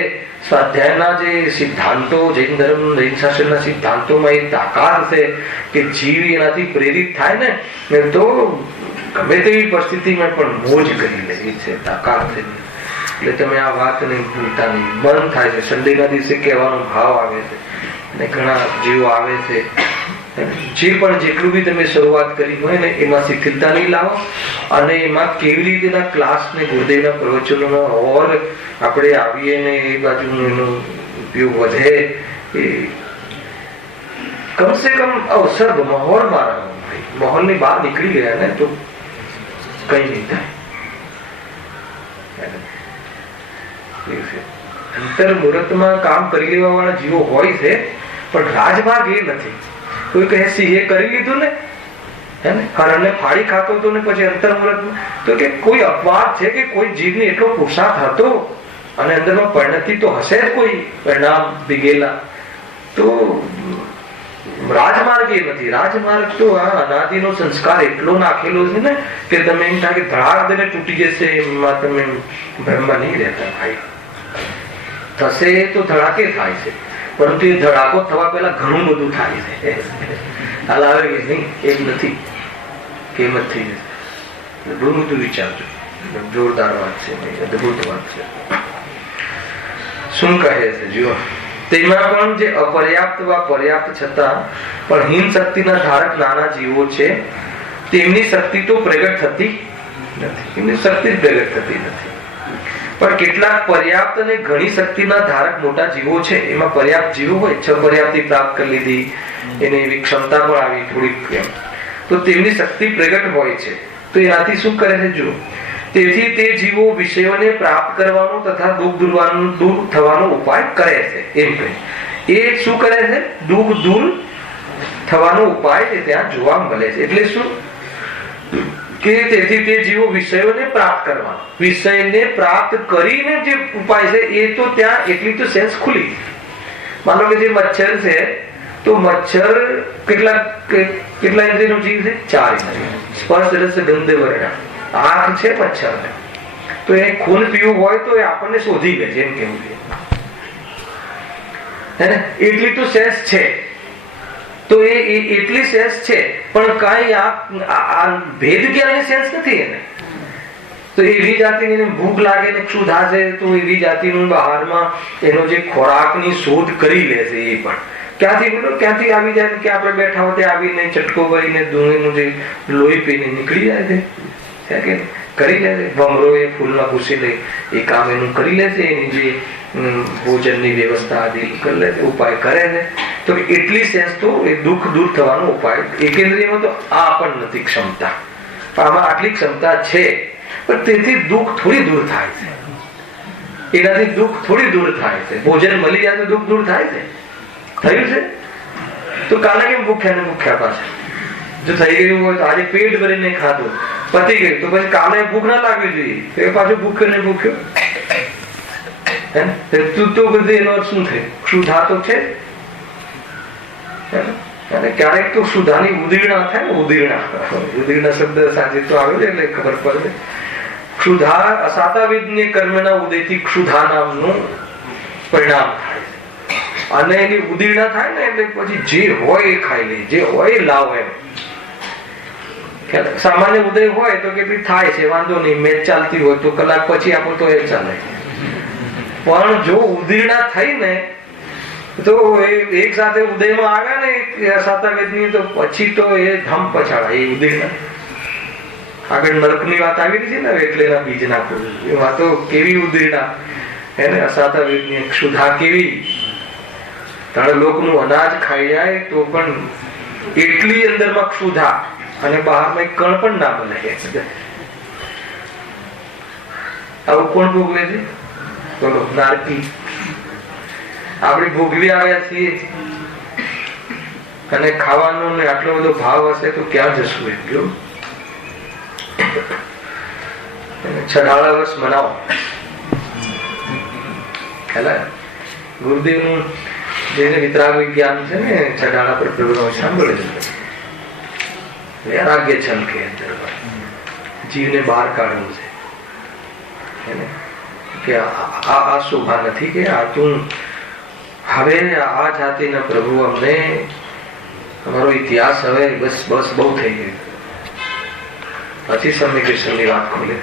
સ્વાધ્યાયના જે સિદ્ધાંતો, જૈન ધર્મ જૈન શાસ્ત્રના સિદ્ધાંતોમાં એક તાકાત છે કે જીવ એનાથી પ્રેરિત થાય ને તો ગમે તેવી પરિસ્થિતિમાં પણ મોજ કરી લે છે, તાકાત છે. એટલે તમે આ વાત નહીં ભૂલતા નહીં. મન થાય છે સન્ડેના દિવસે કહેવાનો ભાવ આવે છે અને ઘણા જીવો આવે છે. જે પણ જેટલું બી તમે શરૂઆત કરી હોય ને એમાં શિથિલતા નહીં લાવો અને એમાં કેવી રીતેના ક્લાસ ને ગુરુદેવના પ્રવચનોમાં ઓર આપણે આવીએ ને એ બાજુ એનો ઉપયોગ વધે. એ કમસે કમ અવસર માહોલમાં રહો ભાઈ. માહોલની બહાર નીકળી ગયા ને તો કઈ નહીં થાય. અંતર મુહૂર્તમાં કામ કરી લેવા વાળા જીવો હોય છે, પણ રાજભાગ એ નથી. કોઈ કહે સિંહે કરી લીધું ને હે ને, હરણને ફાડી ખાતો હતો ને પછી અંતર્મુહૂર્તમાં તો કે કોઈ અપવાદ છે કે કોઈ જીવને એટલો પુરુષાર્થ હતો અને અંદરમાં પરિણતિ તો હશે જ, કોઈ પરિણામ વિગેલા. તો રાજમાર્ગ એ નથી. રાજમાર્ગ તો આ અનાદિનો સંસ્કાર એટલો નાખેલો છે ને કે તમે એમ થાય કે ધડાક દઈને તૂટી જશે, એમાં તમે ભ્રમમાં નહીં રહેતા. ભાઈ થશે તો ધડાકે થાય છે, પરંતુ એ ધડાકો થવા પહેલા ઘણું બધું થાય છે. હાલ આવે કે નહીં એમ નથી, કેમ જ થઈ જશે. ઘણું બધું વિચારજો. જોરદાર વાત છે, અદભુત વાત છે. શું કહે છે જુઓ, તેમાં પણ જે અપર્યાપ્ત વા પર્યાપ્ત છતાં પણ હીન શક્તિના ધારક નાના જીવો છે તેમની શક્તિ તો પ્રગટ થતી નથી. એમની શક્તિ પ્રગટ થતી નથી. પણ કેટલાક પર્યાપ્ત અને ઘણી શક્તિના ધારક મોટા જીવો છે, એમાં પર્યાપ્ત જીવો હોય, 6 પર્યાપ્તિ પ્રાપ્ત કરી લીધી, એને એવી ક્ષમતા પણ આવી થોડીક એમ, તો તેમની શક્તિ પ્રગટ હોય છે. તો એનાથી શું કરે છે જુઓ, તેથી તે જીવો વિષયોને પ્રાપ્ત કરવાનો તથા દુઃખ દૂર થવાનો ઉપાય કરે છે. એમ કહે એ શું કરે છે? દુઃખ દૂર થવાનો ઉપાય ત્યાં જોવા મળે છે. એટલે શું કે તેથી તે જીવો વિષયોને પ્રાપ્ત કરવાનો, વિષયને પ્રાપ્ત કરીને જે ઉપાય છે એ તો ત્યાં એટલી તો સેન્સ ખુલી. માનો કે જે મચ્છર છે તો મચ્છર કેટલા ઇન્દ્રિયનો જીવ છે? 4 ઇન્દ્રિય. સ્પર્શ રસ ગંધ વર્ણ, આંખ છે મચ્છર, તો એ ખૂન પીવું હોય તો એ આપણને શોધી લે છે, એમ કેવું છે ને. એટલી તો સેન્સ છે. તો એ એટલી સેન્સ છે, પણ કઈ આ ભેદ જ્ઞાનની સેન્સ નથી એને. તો એવી જાતિની ભૂખ લાગે ને ક્ષુધા છે, તો એવી જાતિનું બહારમાં એનો જે ખોરાકની શોધ કરી લે છે. એ પણ ક્યાંથી આવી જાય કે આપણે બેઠા હોય ત્યાં આવીને ચટકો કરીને દૂધનું જે લોહી પીને નીકળી જાય છે, કરી લે છે. ભમરો એ ફૂલમાં ઘૂસી લે, એ કામ એનું કરી લે છે. એની જે ભોજનની વ્યવસ્થા આદિ કરી લે છે, ઉપાય કરે છે. તો એટલી સેન્સ તો એ દુઃખ દૂર થવાનો ઉપાય એકેન્દ્રિયમાં તો આ પણ નથી ક્ષમતા. આમાં આટલી ક્ષમતા છે, પણ તેથી દુઃખ થોડી દૂર થાય છે. એનાથી દુઃખ થોડી દૂર થાય છે. ભોજન મળી જાય તો દુઃખ દૂર થાય છે. થયું છે તો કાલે કેમ ભૂખ્યા ને ભૂખ્યા પાછા? જો થઈ ગયું હોય તો આજે પેટ ભરીને ખાધું, પતી ગયું, તો પછી કાલે ભૂખ ના લાગવી જોઈએ. એ પાછું ભૂખ્યો ને ભૂખ્યો તું તો બધી એનો શું થાય? ક્ષુધા તો છે. ક્યારેક તો ક્ષુધાની ઉદીર્ણા થાય ને, ઉદીર્ણા શબ્દ સાંજે તો આવે એટલે ખબર પડે. ક્ષુધા અસાતાવિદને કર્મના ઉદયથી ક્ષુધા નામનું પરિણામ થાય. અને એની ઉદીર્ણા થાય ને એટલે પછી જે હોય એ ખાઈ લે, જે હોય એ લાવ. એમ સામાન્ય ઉદય હોય તો કે થાય છે, વાંધો નહીં, મેચ ચાલતી હોય તો કલાક પછી આપો તો એ ચાલે. પણ જો ઉદીર્ણા થઈ ને તો એક સાથે ઉદયમાં આવ્યા ને સાતાવેદની, તો પછી તો એ ધમ પછાડા. એ ઉદીર્ણા આગળ નરકની વાત આવી છે ને, એટલે એના બીજ નાખવું. એમાં તો કેવી ઉદીર્ણા એને અસાતાવેદની ક્ષુધા કેવી. તારે લોકનું અનાજ ખાઈ જાય તો પણ એટલી અંદરમાં ક્ષુધા, અને બહારમાં એક કણ પણ ના બને. આવું કોણ ભોગવે છે? બોલો, નારકી. આપણે ભોગવી આવ્યા છીએ, અને ખાવાનો ને આટલો બધો ભાવ હશે તો ક્યાં જશું? એટલું 6 વર્ષ મનાવો. ગુરુદેવ નું જેને વિતરાગ વિજ્ઞાન છે ને, 6 પર પ્રભુ સાંભળે છે. વૈરાગ્ય છલકે અંદર જીવને બહાર કાઢવું છે કે આ શોભા નથી, કે આ તું હવે આ જાતિના પ્રભુ અમને, અમારો ઇતિહાસ હવે બસ બહુ થઈ ગયો. પછી સમ્ય કૃષ્ણની વાત ખોલે.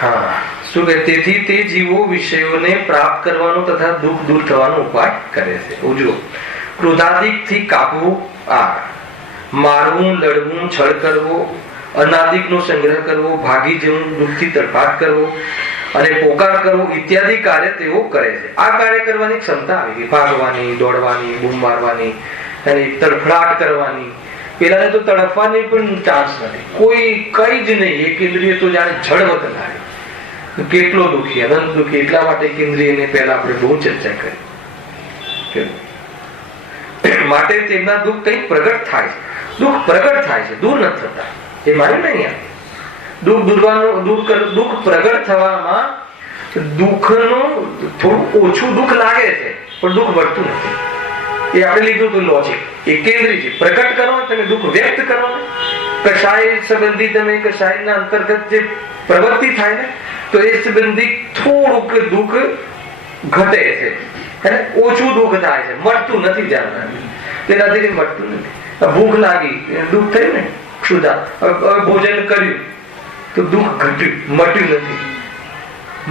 હા, શું કે તેથી તે જીવો વિષયોને પ્રાપ્ત કરવાનો તથા દુઃખ દૂર થવાનો ઉપાય કરે છે. ઉજવો ક્રોધાધિક થી કાપવું, આ મારવું, લડવું, છળ કરવો, અનાદિક નો સંગ્રહ કરવો, ભાગી જવું, દુઃખથી તડફાટ કરવો અને પોકાર કરવો ઇત્યાદિ કાર્ય તેઓ કરે છે. આ કાર્ય કરવાની ક્ષમતા આવી ગઈ. ભાગવાની, દોડવાની, બૂમ મારવાની અને તડફડાટ કરવાની. પેલાને તો તડફવાની પણ ચાન્સ નથી, કોઈ કઈ જ નહીં. એક ઇન્દ્રિય તો જાણે જળવત લાગે. કેટલો દુઃખી, અનંત દુઃખી. એટલા માટે કેન્દ્રિયને પહેલા આપણે બહુ ચર્ચા કરી. માટે તેમના દુઃખ કંઈક પ્રગટ થાય છે. દુઃખ પ્રગટ થાય છે, દૂર નથી થતા. એ માન્યું નહીં. દુઃખ પ્રગટ થવામાં દુઃખનું થોડું ઓછું દુઃખ લાગે છે, પણ દુઃખ વધતું નથી. એ આપણે લીધું હતું લોજિક. એ કેન્દ્રી છે. પ્રગટ કરો, તમે દુઃખ વ્યક્ત કરો, કશાય સંબંધી તમે કશાયના અંતર્ગત જે પ્રવૃત્તિ થાય ને, તો એ સંબંધી થોડુંક દુઃખ ઘટે છે, ઓછું દુઃખ થાય છે, મળતું નથી. જાણનાર તેનાથી મળતું નથી. ભૂખ લાગી, દુઃખ થયું ને, ક્ષુધા. હવે ભોજન કર્યું તો દુઃખ ઘટ્યું, મટ્યું નથી.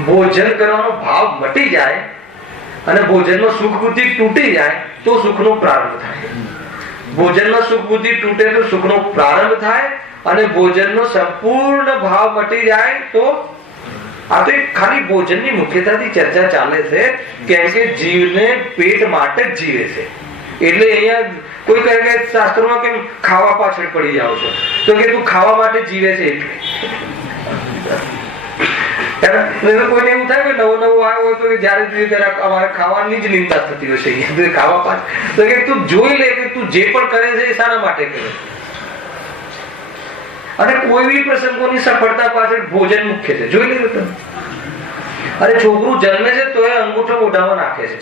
ભોજન કરવાનો ભાવ મટી જાય અને ભોજનમાં સુખ બુદ્ધિ તૂટી જાય તો સુખનો પ્રારંભ થાય. ભોજનમાં સુખ બુદ્ધિ તૂટે તો સુખનો પ્રારંભ થાય, અને ભોજનનો સંપૂર્ણ ભાવ મટી જાય તો આ તો ખાલી ભોજનની મુખ્યતાથી ચર્ચા ચાલે છે, કેમ કે જીવને પેટ માટે જ જીવે છે. એટલે અહીંયા કોઈ કહે કે શાસ્ત્રોમાં કેમ ખાવા પાછળ પડી જાવ છો, તો કે તું ખાવા માટે જીવે છે એટલે. કોઈને એવું થાય કે નવો આવ્યો હોય તો જયારે જોઈએ ત્યારે અમારે ખાવાની જ નિંદા થતી હશે. ખાવા પાછળ તો કે તું જોઈ લે કે તું જે પણ કરે છે એ શાના માટે કરે. અને કોઈ બી પ્રસંગોની સફળતા પાછળ ભોજન મુખ્ય છે. જોઈ લીધું તમે. અરે છોકરું જન્મે છે તો એ અંગૂઠો મોઢામાં નાખે છે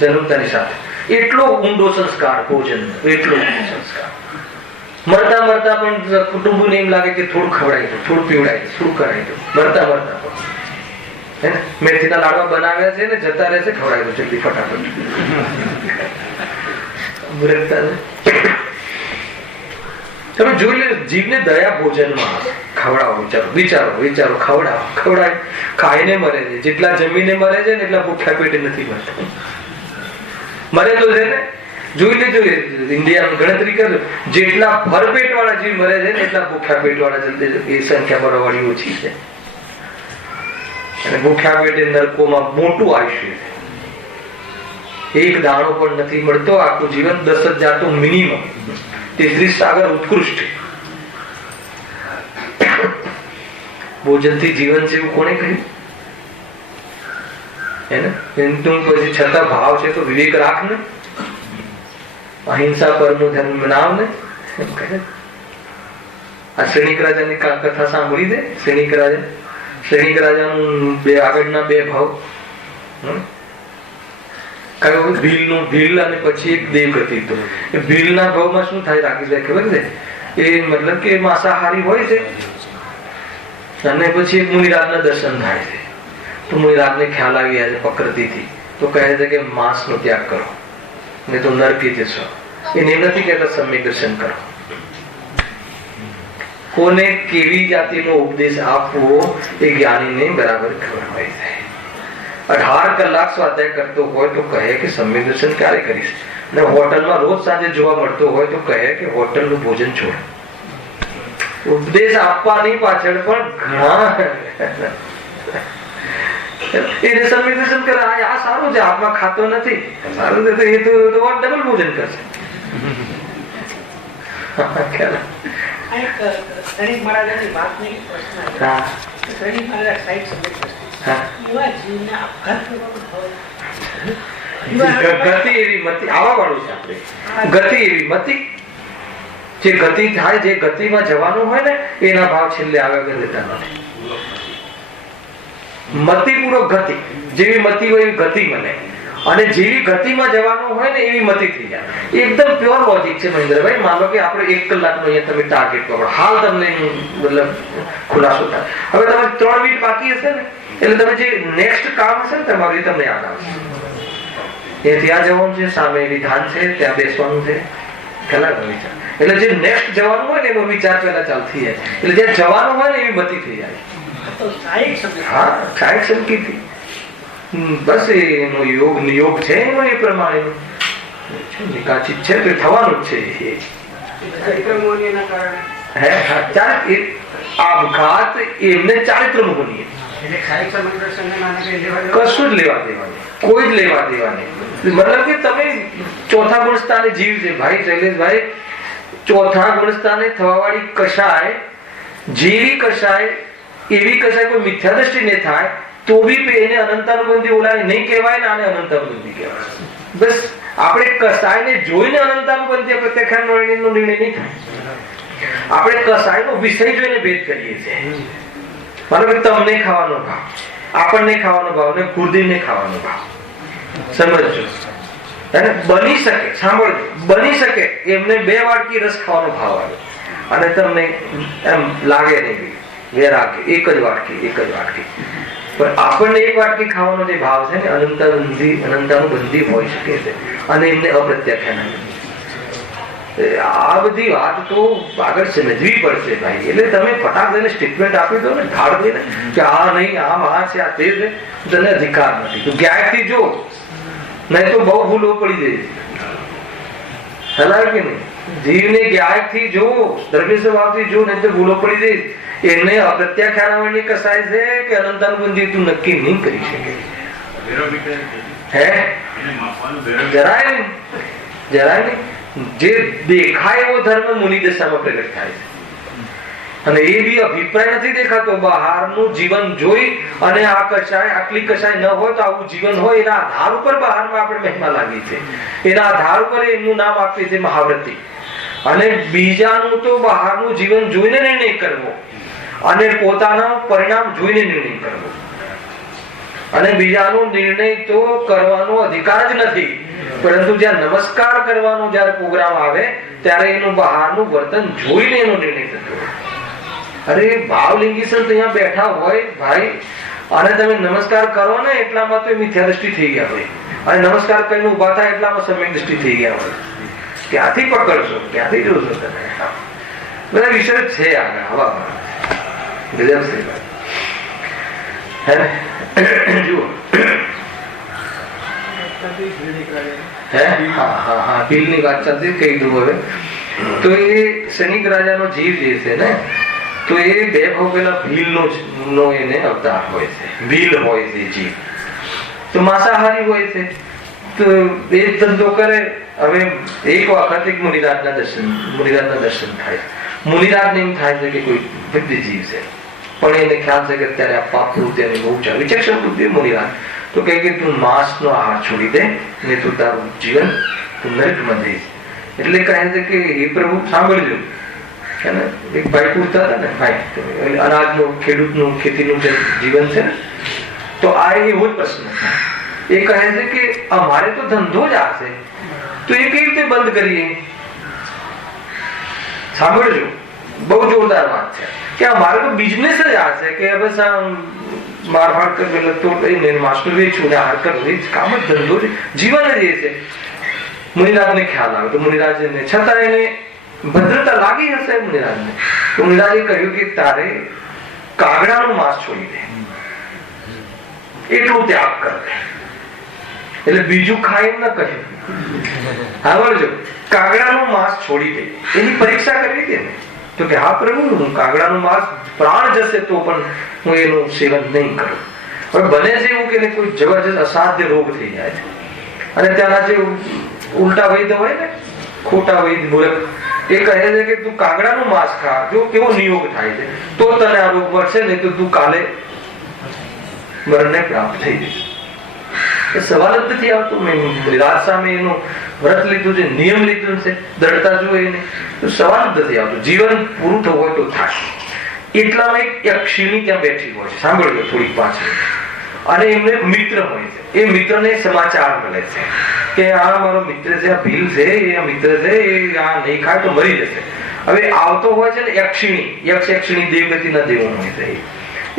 જન્મતાની સાથે. એટલો ઊંડો સંસ્કાર ભોજન, એટલો ઊંડો સંસ્કાર. મરતા મરતા પણ કુટુંબને એમ લાગે કે થોડું ખવડાવી દો, થોડું પીવડાવી દો, થોડું કરાવી દો. મરતા મરતા પણ મેથીના લાડવા બનાવ્યા છે ને જતા રહે છે, ખવડાવી દો જલ્દી ફટાફટ. તમે જોઈ લે, જીવને દયા ભોજનમાં ખવડાવો. વિચારો ખવડાવો. ખાઈને મરે છે, જેટલા જમીને મરે છે ને એટલા ભૂખ્યા પેટે નથી મરતા. મરે તો છે ને, જોઈ લેજો ઇન્ડિયામાં ગણતરી કરજો, જેટલા ભરપેટ વાળા જીવ મરે છે ને એટલા ભૂખ્યા પેટ વાળા જલ્દી એ સંખ્યા બરોબર ઓછી છે. અને ભૂખ્યા પેટે નરકોમાં મોટું આયુષ્ય છે. એક દાણો પણ નથી મળતો. આખું જીવન 10,000 તો મિનિમમ. તેત્રીસ સાગર ઉત્કૃષ્ટ. ભોજનથી જીવન છે એવું કોને કહ્યું? પછી છતાં ભાવ છે તો વિવેક રાખ ને, અહિંસા પરનો ધર્મ નામ ને. આ શ્રેણિક રાજાની કથા સાંભળી દે. શ્રેણિક રાજાનું આગળના બે ભાવ કયો? ભીલ અને પછી એક દેવગતિ. તો એ ભીલના ભાવમાં શું થાય રાખી જાય ખબર છે? એ મતલબ કે માંસાહારી હોય છે અને પછી એક મુનિરાજના દર્શન થાય છે. તો મુનિરાજને ખ્યાલ આવી જાય છે પ્રકૃતિથી, તો કહે છે કે માંસનો ત્યાગ કરો નહીં તો નરકી જશો. એને એમ નથી કહેતા સમ્યક દર્શન કરો. કોને કેવી જાતિનો ઉપદેશ આપવો એ જ્ઞાનીને બરાબર ખબર હોય છે. 18 કલાક સ્વાધ્યાય કરતો હોય તો કહે કે સમ્યક દર્શન ક્યારે કરીશ, અને હોટલમાં રોજ સાંજે જોવા મળતો હોય તો કહે કે હોટલનું ભોજન છોડ. ઉપદેશ આપવાની પાછળ પણ ઘણા એને સમ્યક દર્શન કરે. આ સારું છે, આપમાં ખાતો નથી, સારું છે, એ તો ડબલ ભોજન કરશે. જે ગતિ થાય, જે ગતિમાં જવાનું હોય ને એના ભાવ છેલ્લે આવે લેતા નથી. મતિપૂર્વક ગતિ, જેવી મતિ હોય એવી ગતિ મને, અને જેવી ગતિમાં જવાનું હોય ને એવી મતિ થઈ જાય. એકદમ પ્યોર લોજિક છે મહેન્દ્રભાઈ. માનો કે આપણે 1 કલાકનો અહીંયા તમે ટાર્ગેટ પકડો, હાલ તમને મતલબ ખુલાસો થાય. હવે તમારે 3 મિનિટ બાકી હશે ને, એટલે તમે જે નેક્સ્ટ કામ હશે ને તમારું, તમને યાદ આવશે. એ ત્યાં જવાનું છે, સામે વિધાન છે, ત્યાં બેસવાનું છે, વિચાર. એટલે જે નેક્સ્ટ જવાનું હોય ને એનો વિચાર પહેલા ચાલુ થઈ જાય. એટલે જ્યાં જવાનું હોય ને એવી મતિ થઈ જાય. હા, કાયક સંકેતી. બસ એનો યોગ છે, એનો એ પ્રમાણે નિકાચિત છે તો થવાનું જ છે. આપઘાત એમને ચારિત્રનું બનીએ, કશું જ લેવા દેવાની, કોઈ જ લેવા દેવાની. મતલબ કે તમે ચોથા ગુણ સ્થાને જીવ છે ભાઈ શૈલેષભાઈ. ચોથા ગુણ સ્થાને થવા વાળી કશાય, જેવી કશાય એવી કશાય કોઈ મિથ્યા દ્રષ્ટિ ને થાય તો બી એને અનંતાનુબંધી ઓલાને નહીં કહેવાય ને આને અનંતાનુબંધી કહેવાય. બસ આપણે કસાયને જોઈને અનંતાનુબંધી પ્રત્યાખ્યાનનો નિર્ણય નહીં થાય. આપણે કસાયનો વિષય જોઈને ભેદ કરીએ છીએ. માનો કે તમને ખાવાનો ભાવ, આપણને ખાવાનો ભાવ ને ગુરુદેવને ખાવાનો ભાવ. સમજો, બની શકે, સાંભળજો, બની શકે એમને 2 વાટકી રસ ખાવાનો ભાવ આવે અને તમને એમ લાગે નહીં વેરાગે એક જ વાટકી. પણ આપણને 1 વાટકી ખાવાનો જે ભાવ છે ને અનંતાનુબંધી હોઈ શકે છે અને એમને અપ્રત્યાખ્યાન. આ બધી વાત તો આગળ સમજવી પડશે ભાઈ. એટલે તમે ફટાક દઈને સ્ટેટમેન્ટ આપી દો ને ઢાળ દઈને કે આ નહીં, આમ આ છે, આ તે છે, તને અધિકાર નથી. તું જ્ઞાનથી જો, નહીં તો બહુ ભૂલો પડી જાય. હલાવે કે નહીં? જીવને જ્ઞાનથી જો, દ્રવ્ય સ્વભાવથી જો, નહીં તો ભૂલો પડી જાય. એને અપ્રત્યાખ્યાન કસાય છે કે અનંતાનુબંધી તું નક્કી નહીં કરી શકે. જરાય નહીં. જે દેખાય એવો ધર્મ મુનિ દશામાં પ્રગટ થાય છે અને એ બી અભિપ્રાય નથી દેખાતો. બહારનું જીવન જોઈ અને આ કશાય, આટલી કશાય ન હોય તો આવું જીવન હોય, એના આધાર ઉપર બહારમાં આપણે મહિમા લાગી છે. એના આધાર ઉપર એમનું નામ આપીએ છીએ મહાવ્રતી. અને બીજાનું તો બહારનું જીવન જોઈને નિર્ણય કરવો અને પોતાના પરિણામ જોઈને નિર્ણય કરવો. અને બીજાનો નિર્ણય તો કરવાનો અધિકાર જ નથી. પરંતુ જ્યારે નમસ્કાર કરવાનો જ્યારે પ્રોગ્રામ આવે ત્યારે એનું બહારનું વર્તન જોઈને એનો નિર્ણય થતો. અરે ભાવલિંગી સંત અહીંયા બેઠા હોય ભાઈ અને તમે નમસ્કાર કરો ને એટલામાં તો મિથ્યા દ્રષ્ટિ થઈ ગયા હોય અને નમસ્કાર કરીને ઉભા થાય એટલામાં સમ્યક દ્રષ્ટિ થઈ ગયા હોય. ક્યાંથી પકડશો, ક્યાંથી જોશો તમે? બધા વિષય છે આગળ. હવા ગજબ છે જુઓ. ભીલની વાત ચાલતી કહી દઉં હવે. તો એ શનિક રાજાનો જીવ જે છે ને, તો એ 2 ભોગેલા ભીલનો એને અવતાર હોય છે. ભીલ હોય છે જીવ, તો માંસાહારી હોય છે. તો એ ધંધો કરે. હવે એક વખત એક મુનિરાજના દર્શન થાય. મુનિરાજને એમ થાય છે કે કોઈ દિવ્ય જીવ છે, પણ એને ખ્યાલ છે કે અત્યારે આ પાપ પ્રવૃત્તિની બહુ ચાલે. વિચક્ષણ બુદ્ધિ મુનિરાજ તો કહે કે તું માંસનો આહાર છોડી દે ને તું તારું જીવન તું નરકમાં જઈશ. એટલે કહે છે કે હે પ્રભુ સાંભળજો, એક ભાઈ પૂછતા હતા ને, ભાઈ અનાજનું, ખેડૂતનું, ખેતીનું જે જીવન છે ને, તો આ એવો જ પ્રશ્ન એ કહે છે કે અમારે તો ધંધો જ આ છે, તો એ કેવી રીતે બંધ કરીએ? સાંભળજો, બહુ જોરદાર વાત છે કે અમારે તો બિઝનેસ જ આ છે કે બસ મારફાડ કરી તો માસ્ટર વેચું ને આહાર કરવું, એ કામ જ ધંધો છે, જીવન જ એ છે. મુનિરાજને ખ્યાલ આવે તો મુનિરાજને છતાં એને ભદ્રતા લાગી હશે મુનિરાજને, તો મુનિરાજે કહ્યું કે તારે કાગડાનું માંસ છોડી દે, એટલું ત્યાગ કર. એટલે બીજું ખાઈ ન કહ્યું. હા બોલજો, કાગડાનું માંસ છોડી દે. એની પરીક્ષા કરવી હતી ને, તો કે હા પ્રભુ હું કાગડાનું માંસ પ્રાણ જશે તો પણ હું એનું સેવન નહીં કરું. હવે બને છે એવું કે કોઈ જબરજસ્ત અસાધ્ય રોગ થઈ જાય છે અને ત્યાંના જે ઉલટા વૈદ્ય હોય ને, ખોટા વૈદ્ય મૂર્ખ, એ કહે છે કે તું કાગડાનું માંસ ખા, જો કેવો નિયોગ થાય છે તો તને આ રોગ મળશે, નહીં તો તું કાલે મરણને પ્રાપ્ત થઈ જશે. એ સવાલ જ નથી આવતો. મેં રાત સામે એનું વ્રત લીધું છે, નિયમ લીધું છે, દ્રઢતા જોઈએ ને, તો સવાલ જ નથી આવતો. જીવન પૂરું થવું હોય તો થાય. એટલામાં એક યક્ષિણી ત્યાં બેઠી હોય છે, સાંભળજો થોડીક પાછળ, અને એમનો એક મિત્ર હોય છે. એ મિત્રને સમાચાર મળે છે કે આ મારો મિત્ર છે, આ ભીલ છે, એ મિત્ર છે, એ આ નહીં ખાય તો મરી જશે. હવે આવતો હોય છે ને યક્ષિણી, યક્ષિણી દેવગતિના દેવો હોય છે.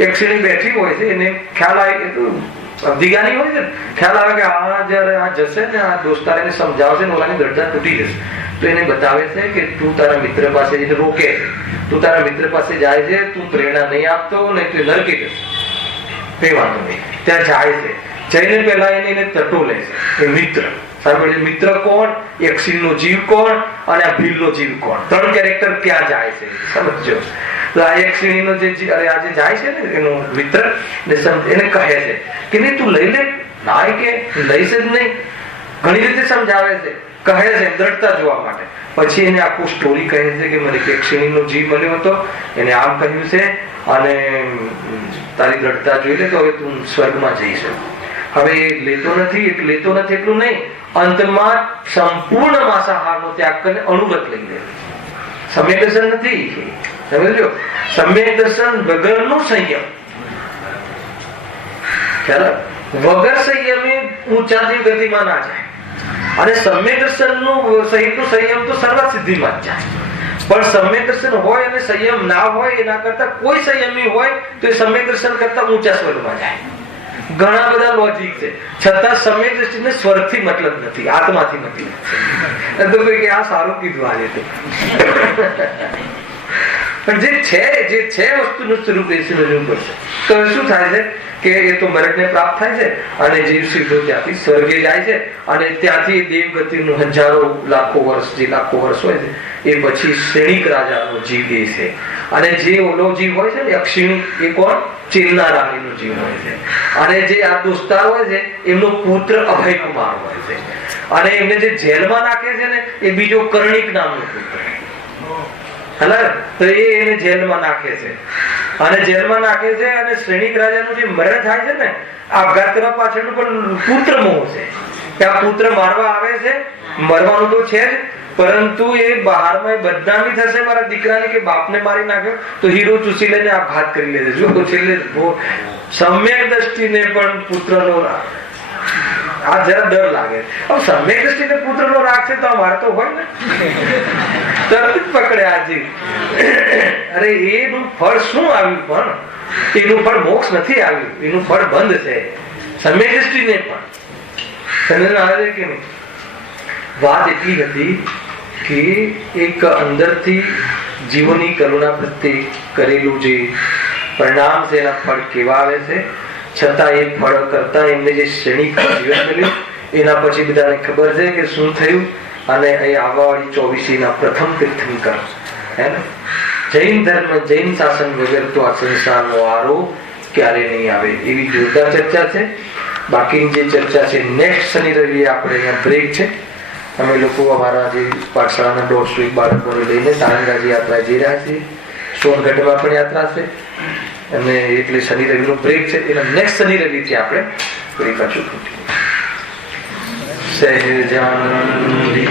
યક્ષિણી બેઠી હોય છે, એને ખ્યાલ આવે કે અધિગાની હોય છે, ખ્યાલ આવે કે આ જયારે આ જશે ને, આ દોસ્તાર એને સમજાવશે ને, ઓલાની દરજ્જા તૂટી જશે. તો એને બતાવે છે કે તું તારા મિત્ર પાસે જઈને રોકે, તું તારા મિત્ર પાસે જાય છે, તું પ્રેરણા નહીં આપતો ને તું નરકી જશે. કઈ વાંધો નહીં. ત્યાં જાય છે, જઈને પહેલા એને તટો લે છે. એ મિત્ર સાંભળે, મિત્ર કોણ, યક્ષિણીનો જીવ કોણ અને આ ભીલનો જીવ કોણ, 3 કેરેક્ટર ક્યાં જાય છે સમજો. તો આ યક્ષિણીનો જે આજે જાય છે ને એનો મિત્ર એને કહે છે કે નહીં તું લઈ લે. ના કે લઈશ જ નહીં, ઘણી રીતે સમજાવે છે, કહે છે દ્રઢતા જોવા માટે. પછી એને આખું સ્ટોરી કહે છે કે મને યક્ષિણીનો જીવ મળ્યો હતો, એને આમ કહ્યું છે અને તારી દ્રઢતા જોઈ લે તો હવે તું સ્વર્ગમાં જઈશ. હવે લેતો નથી એટલું નહીં, અંતમાં સંપૂર્ણ માંસાહારનો ત્યાગ કરીને અણુવ્રત લઈ લે. સમ્યક દર્શન નથી, સમજો. સમ્યક દર્શન વગરનું સંયમ, વગર સંયમે ઊંચાથી ગતિમાં ના જાય. અને સમ્યક દર્શનનું સંયમ તો સર્વ સિદ્ધિમાં જ જાય. પણ સમ્યક દર્શન હોય અને સંયમ ના હોય, એના કરતા કોઈ સંયમી હોય તો એ સમ્યક દર્શન કરતા ઊંચા સ્વર્ગમાં જાય. ઘણા બધા લોજિક છે, છતાં સમ્યક દર્શનને સ્વરથી મતલબ નથી, આત્માથી મતલબ છે. તો કે આ સારું કીધું આજે તો. પણ જે છે વસ્તુનું સ્વરૂપ એ સમજવું પડશે. તો શું થાય છે કે એ તો મરણને પ્રાપ્ત થાય છે અને જીવ સીધો ત્યાંથી સ્વર્ગે જાય છે અને ત્યાંથી દેવગતિનું હજારો લાખો વર્ષ હોય છે એ પછી શ્રેણિક રાજાનો જીવ એ છે. અને જે ઓલો જીવ હોય છે ને અક્ષિણી, એ કોણ? ચીલના રાણીનો જીવ હોય છે. અને જે આ દોસ્તાર હોય છે એમનો પુત્ર અભય કુમાર હોય છે. અને એમને જે જેલમાં નાખે છે ને એ બીજો કર્ણિક નામનો પુત્ર. તો એને જેલમાં નાખે છે અને જેલમાં નાખે છે અને શ્રેણિક રાજાનું જે મરણ થાય છે ને, આપઘાત કરવા પાછળનું પણ પુત્ર મોહ છે કે આ પુત્ર મારવા આવે છે, મરવાનું તો છે જ, પરંતુ એ બહારમાં બદનામી થશે મારા દીકરાની કે બાપને મારી નાખ્યો, તો હીરો ચૂસી લઈને આપઘાત કરી લે છે. જો તો છેલ્લે સમ્યક દ્રષ્ટિને પણ પુત્રનો આ જરા ડર લાગે. હવે સમ્યક દ્રષ્ટિને પુત્રનો રાગ છે તો અમારે તો હોય ને, તરત જ પકડે આજી. અરે એનું ફળ શું આવ્યું? પણ એનું ફળ મોક્ષ નથી આવ્યું, એનું ફળ બંધ છે સમ્યક દ્રષ્ટિને પણ. સમજ આવે કે નહીં? વાત એટલી હતી કે એક અંદરથી જીવોની કરુણા પ્રત્યે કરેલું જે પરિણામ છે એના ફળ કેવા આવે છે, છતાં એ ફળ કરતા એમને જે ક્ષણિક જીવન મળ્યું એના પછી બધાને ખબર છે કે શું થયું. અને અહીં આવવાવાળી 24 પ્રથમ તીર્થંકર હે ને, જૈન ધર્મ જૈન શાસન વગર તો આ સંસારનો આરો ક્યારે નહીં આવે એવી જોરદાર ચર્ચા છે. બાકીની જે ચર્ચા છે નેક્સ્ટ શનિ રવિ આપણે અહીંયા બ્રેક છે. અમે લોકો અમારા જે પાઠશાળાના 150 બાળકોને લઈને તારંગાજી યાત્રા જઈ રહ્યા છીએ. સોનગઢમાં પણ યાત્રા છે અને એટલે શનિ રવિનો બ્રેક છે. એના નેક્સ્ટ શનિ રવિથી આપણે ફરી પાછું સહેજાનંદી